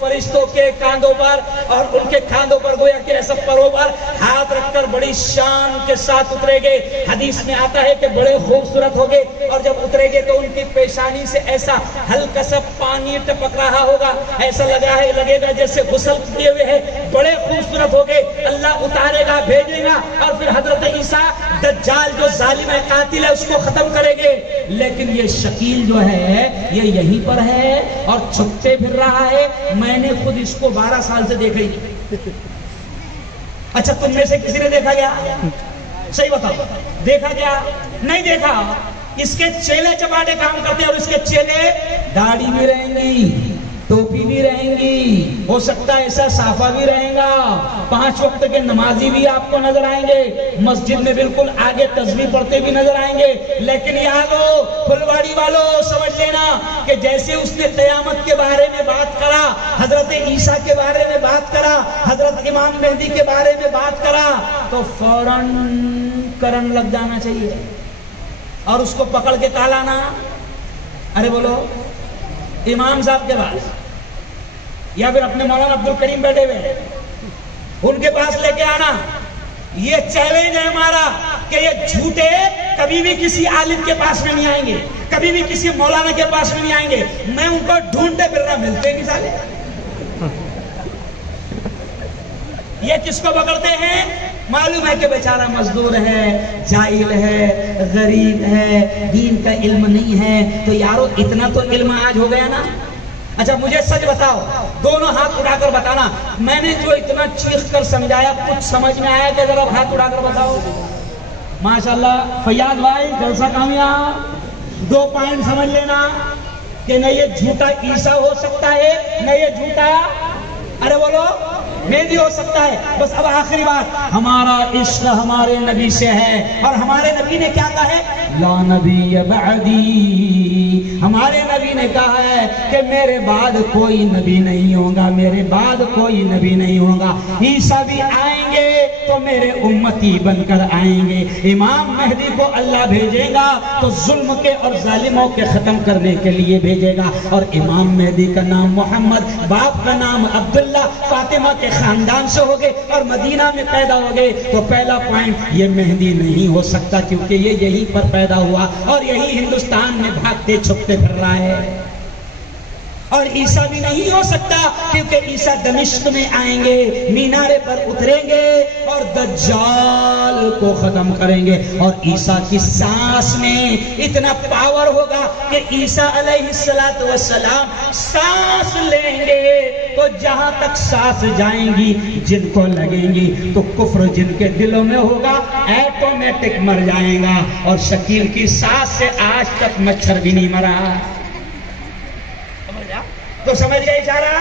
فرشتوں کے کاندھوں پر, اور ان کے کاندھوں پر گویا کہ ایسا پروں پر ہاتھ رکھ کر بڑی شان کے ساتھ اترے گے. حدیث میں آتا ہے کہ بڑے خوبصورت ہوگے, اور جب اترے گے تو ان کی پیشانی سے ایسا ہلکا سا پانی ٹپک رہا ہوگا، ایسا لگے گا جیسے غسل کیے ہوئے ہیں، بڑے خوبصورت ہوگے، اللہ اتارے گا، بھیجے گا، اور پھر حضرت عیسیٰ دجال جو ظالم ہے، قاتل ہے، اس کو ختم کریں گے۔ لیکن یہ شکیل جو ہے یہ یہیں پر ہے اور چھپتے پھر رہا ہے، میں نے خود اس کو 12 سال سے دیکھا ہی نہیں۔ اچھا تم میں سے کسی نے دیکھا گیا؟ صحیح بتاؤ، دیکھا گیا؟ نہیں دیکھا۔ اس کے چیلے چپاٹے کام کرتے ہیں، اور اس کے چیلے داڑھی بھی رہیں گی، ٹوپی بھی رہیں گی، ہو سکتا ہے ایسا صافہ بھی رہے گا، 5 وقت کے نمازی بھی آپ کو نظر آئیں گے، مسجد میں بالکل آگے تسبیح پڑھتے بھی نظر آئیں گے۔ لیکن یاد ہو پھلواڑی والوں، سمجھ لینا کہ جیسے اس نے قیامت کے بارے میں بات کرا، حضرت عیسیٰ کے بارے میں بات کرا، حضرت امام مہدی کے بارے میں بات کرا، تو فوراً کرن لگ جانا چاہیے اور اس کو پکڑ کے کالانا۔ ارے بولو امام صاحب کے پاس یا پھر اپنے مولانا عبد الکریم بیٹھے ہوئے ان کے پاس لے کے آنا۔ یہ چیلنج ہے ہمارا کہ یہ جھوٹے کبھی بھی کسی عالم کے پاس میں نہیں آئیں گے، کبھی بھی کسی مولانا کے پاس میں نہیں آئیں گے۔ میں ان کو ڈھونڈتے پھر رہا، ملتے نہیں سالے۔ یہ کس کو پکڑتے ہیں؟ معلوم ہے کہ بیچارہ مزدور ہے، جاہل ہے، غریب ہے، دین کا علم نہیں ہے، تو یارو اتنا تو علم آج ہو گیا نا۔ اچھا مجھے سچ بتاؤ، دونوں ہاتھ اٹھا کر بتانا، میں نے جو اتنا چیخ کر سمجھایا کچھ سمجھ میں آیا کہ ذرا ہاتھ اٹھا کر بتاؤ۔ ماشاءاللہ فیاض بھائی جلسہ کامیاب۔ 2 پوائنٹ سمجھ لینا کہ نہ یہ جھوٹا عیسیٰ ہو سکتا ہے، نہ یہ جھوٹا ارے بولو مہدی ہو سکتا ہے۔ بس اب آخری بات، ہمارا عشق ہمارے نبی سے ہے، اور ہمارے نبی نے کیا کہا ہے؟ لا نبی بعدی۔ ہمارے نبی نے کہا ہے کہ میرے بعد کوئی نبی نہیں ہوگا، میرے بعد کوئی نبی نہیں ہوگا۔ عیسیٰ بھی آئیں گے تو میرے امتی بن کر آئیں گے۔ امام مہدی کو اللہ بھیجے گا تو ظلم کے اور ظالموں کے ختم کرنے کے لیے بھیجے گا، اور امام مہدی کا نام محمد، باپ کا نام عبداللہ، فاطمہ کے خاندان سے ہوگے اور مدینہ میں پیدا ہوگے۔ تو پہلا پوائنٹ، یہ مہدی نہیں ہو سکتا کیونکہ یہ یہیں پر پیدا ہوا اور یہی ہندوستان میں بھاگتے چھپتے پھر رہا ہے۔ اور عیسیٰ بھی نہیں ہو سکتا کیونکہ عیسیٰ دمشق میں آئیں گے، مینارے پر اتریں گے اور دجال کو ختم کریں گے، اور عیسیٰ کی سانس میں اتنا پاور ہوگا کہ عیسیٰ علیہ السلام سانس لیں گے تو جہاں تک سانس جائیں گی جن کو لگیں گی تو کفر جن کے دلوں میں ہوگا ایٹومیٹک مر جائے گا، اور شکیل کی سانس سے آج تک مچھر بھی نہیں مرا۔ تو سمجھ گئے اشارہ؟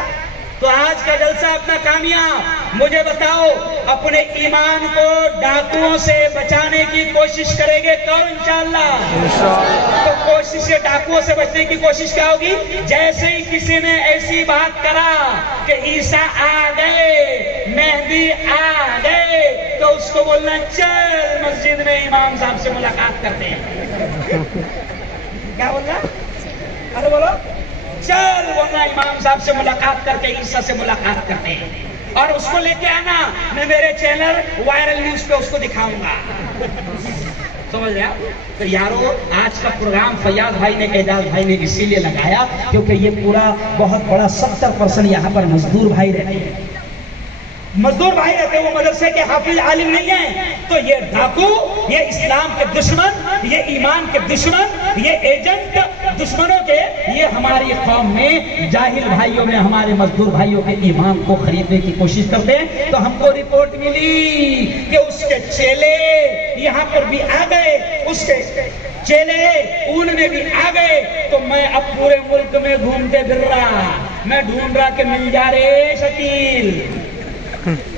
تو آج کا جلسہ اپنا کامیاب۔ مجھے بتاؤ اپنے ایمان کو ڈاکوؤں سے بچانے کی کوشش کریں گے کون؟ انشاءاللہ۔ تو کوشش سے ڈاکوؤں سے بچنے کی کوشش کیا ہوگی؟ جیسے ہی کسی نے ایسی بات کرا کہ عیسیٰ آ گئے، مہدی آ گئے، تو اس کو بولنا چل مسجد میں امام صاحب سے ملاقات کرتے ہیں۔ کیا بولنا؟ ارے بولو چل بولنا امام صاحب سے ملاقات کر کے عیسیٰ سے ملاقات کرتے ہیں، اور اس کو لے کے آنا، میں میرے چینل وائرل نیوز پہ اس کو دکھاؤں گا۔ سمجھ رہے آپ؟ تو یارو آج کا پروگرام فیاض بھائی نے، اعجاز بھائی نے اسی لیے لگایا کیونکہ یہ پورا بہت بڑا 70% یہاں پر مزدور بھائی رہتے ہیں، مزدور بھائی رہتے ہیں، وہ مدرسے کے حافظ عالم نہیں ہیں۔ تو یہ ڈاکو، یہ اسلام کے دشمن، یہ ایمان کے دشمن، یہ ایجنٹ دشمنوں کے، یہ ہماری قوم میں جاہل بھائیوں میں ہمارے مزدور بھائیوں کے ایمان کو خریدنے کی کوشش کرتے ہیں۔ تو ہم کو رپورٹ ملی کہ اس کے چیلے یہاں پر بھی آ گئے، اس کے چیلے ان میں بھی آ گئے۔ تو میں اب پورے ملک میں گھومتے پھر رہا، میں ڈھونڈ رہا کہ مل جا رہے شکیل،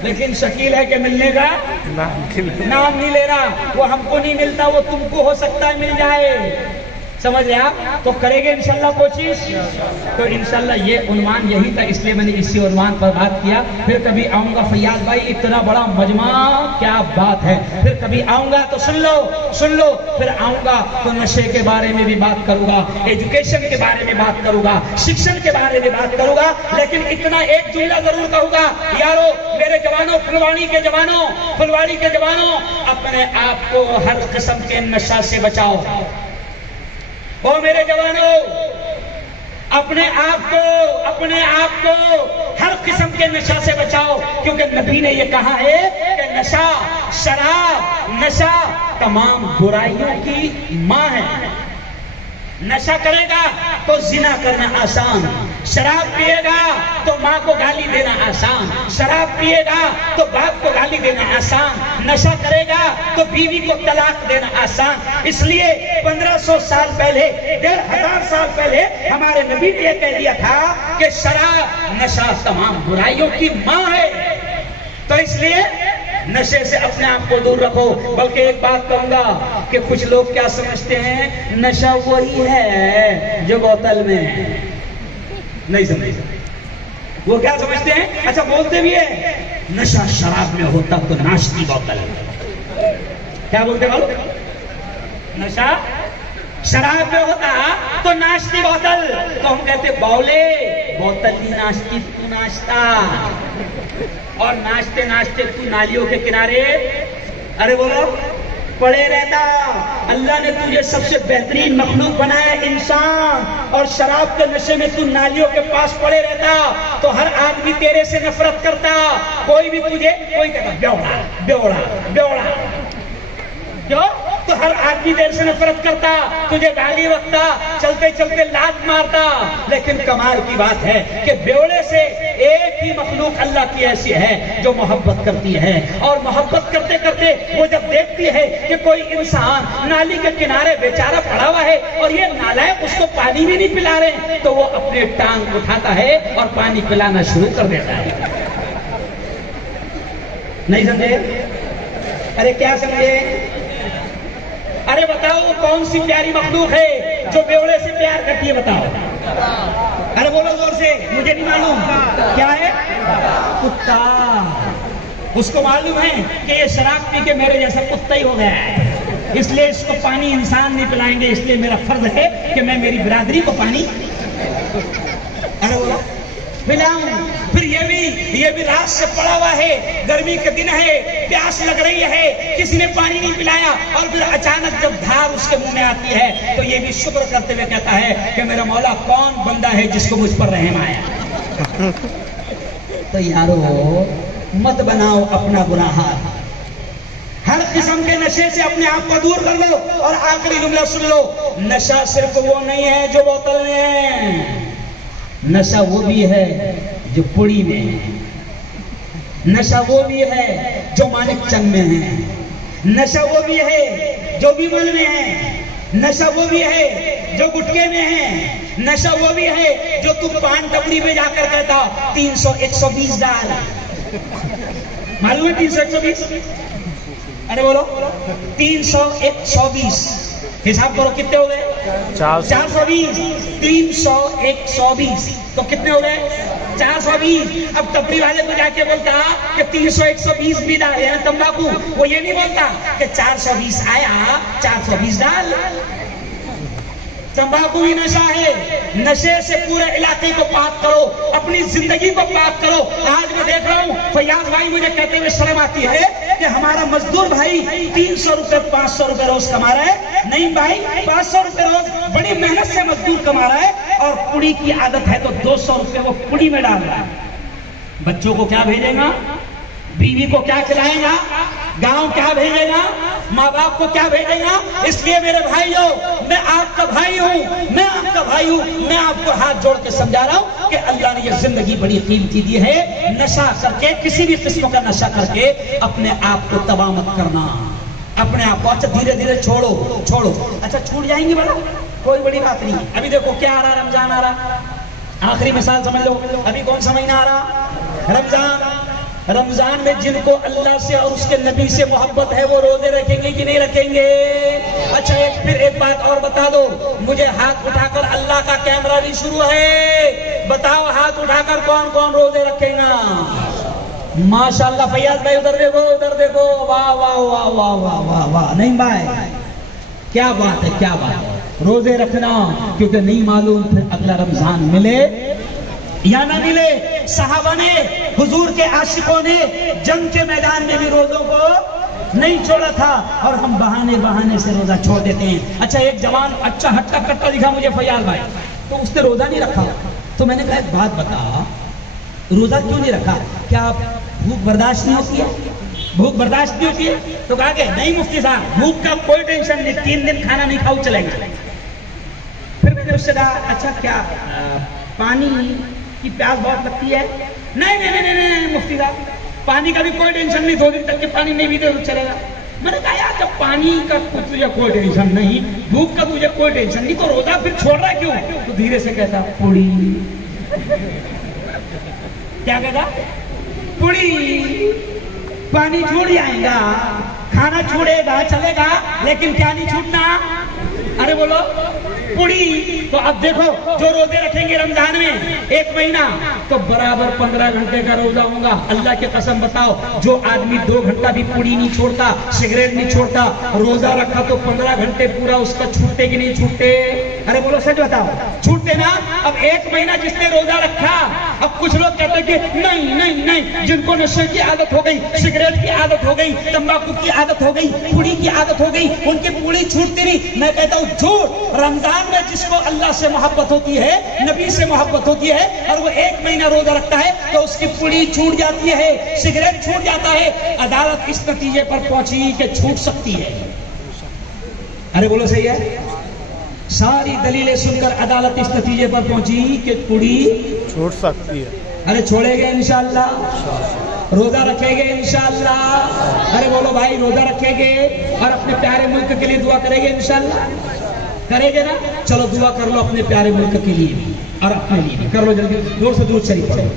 لیکن شکیل ہے کہ ملنے کا نام نہیں لے رہا۔ وہ ہم کو نہیں ملتا، وہ تم کو ہو سکتا ہے مل جائے۔ سمجھ رہے آپ؟ تو کریں گے انشاءاللہ کوشش۔ تو انشاءاللہ یہ عنوان یہی تھا، اس لیے میں نے اسی عنوان پر بات کیا۔ پھر کبھی آؤں گا فیاض بھائی، اتنا بڑا مجمع، کیا بات ہے۔ پھر کبھی آؤں گا تو سن لو، پھر آؤں گا تو نشے کے بارے میں بھی بات کروں گا، ایجوکیشن کے بارے میں بات کروں گا، شکشن کے بارے میں بات کروں گا۔ لیکن اتنا ایک جملہ ضرور کہوں گا، یارو میرے جوانوں، پھلواڑی کے جوانوں، اپنے آپ کو ہر قسم کے نشہ سے بچاؤ۔ او میرے جوانوں، اپنے آپ کو ہر قسم کے نشہ سے بچاؤ، کیونکہ نبی نے یہ کہا ہے کہ نشہ، شراب، نشہ تمام برائیوں کی ماں ہے۔ نشہ کرے گا تو زنا کرنا آسان، شراب پیے گا تو ماں کو گالی دینا آسان، شراب پیے گا تو باپ کو گالی دینا آسان، نشہ کرے گا تو بیوی کو طلاق دینا آسان۔ اس لیے 1500 سال پہلے، 1500 سال پہلے ہمارے نبی نے یہ کہہ دیا تھا کہ شراب، نشہ تمام برائیوں کی ماں ہے۔ تو اس لیے نشے سے اپنے آپ کو دور رکھو۔ بلکہ ایک بات کہوں گا کہ کچھ لوگ کیا سمجھتے ہیں، نشہ وہی ہے جو بوتل میں ہے۔ نہیں سمجھتے، وہ کیا سمجھتے ہیں، اچھا بولتے بھی ہے نشہ شراب میں ہوتا تو ناشتی بوتل، کیا بولتے معلوم، نشہ شراب میں ہوتا تو ناشتی بوتل، تو ہم کہتے بولے بوتل بھی ناشتی تو ناشتہ، اور ناشتے ناشتے تو نالیوں کے کنارے ارے بولو پڑے رہتا۔ اللہ نے تجھے سب سے بہترین مخلوق بنایا انسان، اور شراب کے نشے میں تو نالیوں کے پاس پڑے رہتا تو ہر آدمی تیرے سے نفرت کرتا، کوئی بھی تجھے کوئی کہتا بیوڑا بیوڑا بیوڑا، کیوں؟ تو ہر آدمی تیرے سے نفرت کرتا، تجھے گالی بکتا، چلتے چلتے لات مارتا۔ لیکن کمال کی بات ہے کہ بیوڑے سے ایک ہی مخلوق اللہ کی ایسی ہے جو محبت کرتی ہے، اور محبت کرتے کرتے وہ جب دیکھتی ہے کہ کوئی انسان نالی کے کنارے بیچارہ پڑا ہوا ہے اور یہ نالائق اس کو پانی بھی نہیں پلا رہے، تو وہ اپنے ٹانگ اٹھاتا ہے اور پانی پلانا شروع کر دیتا ہے۔ نہیں سمجھے؟ ارے کیا سمجھے؟ ارے بتاؤ کون سی پیاری مخلوق ہے جو بیوڑے سے پیار کرتی ہے، بتاؤ، ارے بولو زور سے، مجھے نہیں معلوم کیا ہے، کتا۔ اس کو معلوم ہے کہ یہ شراب پی کے میرے جیسا کتا ہی ہو گیا ہے، اس لیے اس کو پانی انسان نہیں پلائیں گے، اس لیے میرا فرض ہے کہ میں میری برادری کو پانی ارے بولو پلاؤں۔ پھر یہ بھی رات سے پڑا ہوا ہے، گرمی کے دن ہے، پیاس لگ رہی ہے، کسی نے پانی نہیں پلایا، اور پھر اچانک جب دھار اس کے منہ میں آتی ہے تو یہ بھی شکر کرتے ہوئے کہتا ہے کہ میرا مولا کون بندہ ہے جس کو مجھ پر رحم آیا۔ تو یارو مت بناؤ اپنا گناہگار، ہر قسم کے نشے سے اپنے آپ کو دور کر لو۔ اور آخری جملہ سن لو، نشہ صرف وہ نہیں ہے جو بوتل میں ہے، نشہ وہ بھی ہے جو پڑی میں ہے، نشہ وہ بھی ہے جو مانک چند میں ہے، نشہ وہ بھی ہے جو بیمل میں ہے، نشہ وہ بھی ہے جو گٹکے میں ہے، نشہ وہ بھی ہے جو تم پان ٹپڑی میں جا کر کہتا 300 120 ڈال، معلوم ہے 300 120؟ ارے بولو 300 120 حساب کرو کتنے ہو گئے؟ 420، 300 120 تو کتنے ہو گئے؟ 420۔ اب ٹپڑی والے کو جا کے بولتا کہ 300 120 بھی ڈال ہے تمباکو، وہ یہ نہیں بولتا کہ 420 آیا 420 ڈال۔ تمباکو ہی نشہ ہے، نشے سے پورے علاقے کو پاک کرو، اپنی زندگی کو پاک کرو۔ آج میں دیکھ رہا ہوں فیاض بھائی مجھے کہتے ہوئے شرم آتی ہے کہ ہمارا مزدور بھائی 300 روپے 500 روپے روز کما رہا ہے۔ نہیں بھائی، 500 روپے روز بڑی محنت سے مزدور کما رہا ہے، اور پوڑی کی عادت ہے تو 200 روپے وہ پوڑی میں ڈال رہا ہے۔ بچوں کو کیا بھیجے گا، بیوی کو کیا کھلائے گا، گاؤں کیا بھیجے گا، ماں باپ کو کیا بھیجے گا۔ اس لیے میرے بھائیوں، میں آپ کا بھائی ہوں، میں آپ کا بھائی ہوں، میں آپ کو ہاتھ جوڑ کے سمجھا رہا ہوں کہ اللہ نے یہ زندگی بڑی قیمتی دی ہے۔ نشہ کر کے، کسی بھی قسم کا نشہ کر کے اپنے آپ کو تباہ مت کرنا، اپنے آپ کو اچھا دھیرے دھیرے چھوڑو، اچھا چھوٹ جائیں گے بڑا، کوئی بڑی بات نہیں۔ ابھی دیکھو کیا آ رہا، رمضان آ رہا، آخری مثال سمجھ لو، ابھی کون سا مہینہ آ رہا؟ رمضان۔ رمضان میں جن کو اللہ سے اور اس کے نبی سے محبت ہے وہ روزے رکھیں گے کہ نہیں رکھیں گے؟ اچھا پھر ایک بات اور بتا دو، مجھے ہاتھ اٹھا کر، اللہ کا کیمرہ بھی شروع ہے، بتاؤ ہاتھ اٹھا کر کون کون روزے رکھے گا؟ ماشاءاللہ فیاض بھائی ادھر دیکھو، واہ واہ واہ واہ واہ واہ واہ، نہیں بھائی کیا بات ہے، کیا بات ہے، روزے رکھنا، کیونکہ نہیں معلوم پھر اگلا رمضان ملے یا نہ ملے۔ صحابہ نے، حضور کے عاشقوں نے جنگ کے میدان میں بھی روزوں کو نہیں چھوڑا تھا اور ہم بہانے بہانے سے روزہ چھوڑ دیتے ہیں. اچھا ایک جوان اچھا ہٹا کٹا دکھا مجھے فیاض بھائی, تو اس نے روزہ نہیں رکھا. تو میں نے کہا ایک بات بتا, روزہ کیوں نہیں رکھا؟ کیا بھوک برداشت نہیں ہوتی ہے؟ بھوک برداشت نہیں ہوتی ہے؟ تو کہا کہ نہیں مفتی صاحب بھوک کا کوئی ٹینشن نہیں, 3 دن کھانا نہیں کھاؤ چلے گا. پھر میں نے اس سے کہا اچھا کیا پانی کی پیاس بہت لگتی ہے؟ نہیں نہیں نہیں نہیں مفتی صاحب پانی کا بھی کوئی ٹینشن نہیں, 2 دن تک کے پانی نہیں پیتے تو چلے گا. میں نے کہا یار جب پانی کا تجھے کوئی ٹینشن نہیں, بھوک کا تجھے کوئی ٹینشن نہیں, تو روزہ پھر چھوڑ رہا کیوں؟ تو دھیرے سے کہتا پوڑی. کیا کہتا؟ پوڑی. پانی چھوڑ جائے گا, کھانا چھوڑے گا چلے گا, لیکن کیا نہیں چھوٹنا؟ ارے بولو پوڑی. تو اب دیکھو جو روزے رکھیں گے رمضان میں 1 مہینہ تو برابر 15 گھنٹے کا روزہ ہوگا. اللہ کی قسم بتاؤ جو آدمی 2 گھنٹہ بھی پوڑی نہیں چھوڑتا, سگریٹ نہیں چھوڑتا, روزہ رکھا تو 15 گھنٹے پورا اس کا چھوٹتے کہ نہیں چھوٹتے؟ ارے بولو سچ بتاؤ چھوٹتے نا. اب 1 مہینہ جس نے روزہ رکھا, اب کچھ لوگ کہتے ہیں کہ نہیں نہیں نہیں, جن کو نشے کی عادت ہو گئی, سگریٹ کی عادت ہو گئی, تمباکو کی عادت ہو گئی, پوڑی کی عادت ہو گئی, ان کی پوڑی چھوٹتی نہیں. میں کہتا ہوں جھوٹ. رمضان میں جس کو اللہ سے محبت ہوتی ہے, نبی سے محبت ہوتی ہے, اور وہ 1 مہینہ روزہ رکھتا ہے تو اس کی پوڑی چھوٹ جاتی ہے, سگریٹ چھوٹ جاتا ہے. عدالت اس نتیجے پر پہنچی کہ چھوٹ سکتی ہے. ارے بولو صحیح ہے؟ ساری دلیلیں سن کر عدالت اس نتیجے پر پہنچی کہ پوڑی چھوٹ سکتی ہے. ارے چھوڑے گے انشاءاللہ, روزہ رکھیں گے انشاءاللہ. ارے بولو بھائی روزہ رکھیں گے اور اپنے پیارے ملک کے لیے دعا کریں گے انشاءاللہ. کریں گے نا؟ چلو دعا کر لو اپنے پیارے ملک کے لیے بھی اور اپنے لیے بھی کر لو. جلدی زور سے درود شریف پڑھو.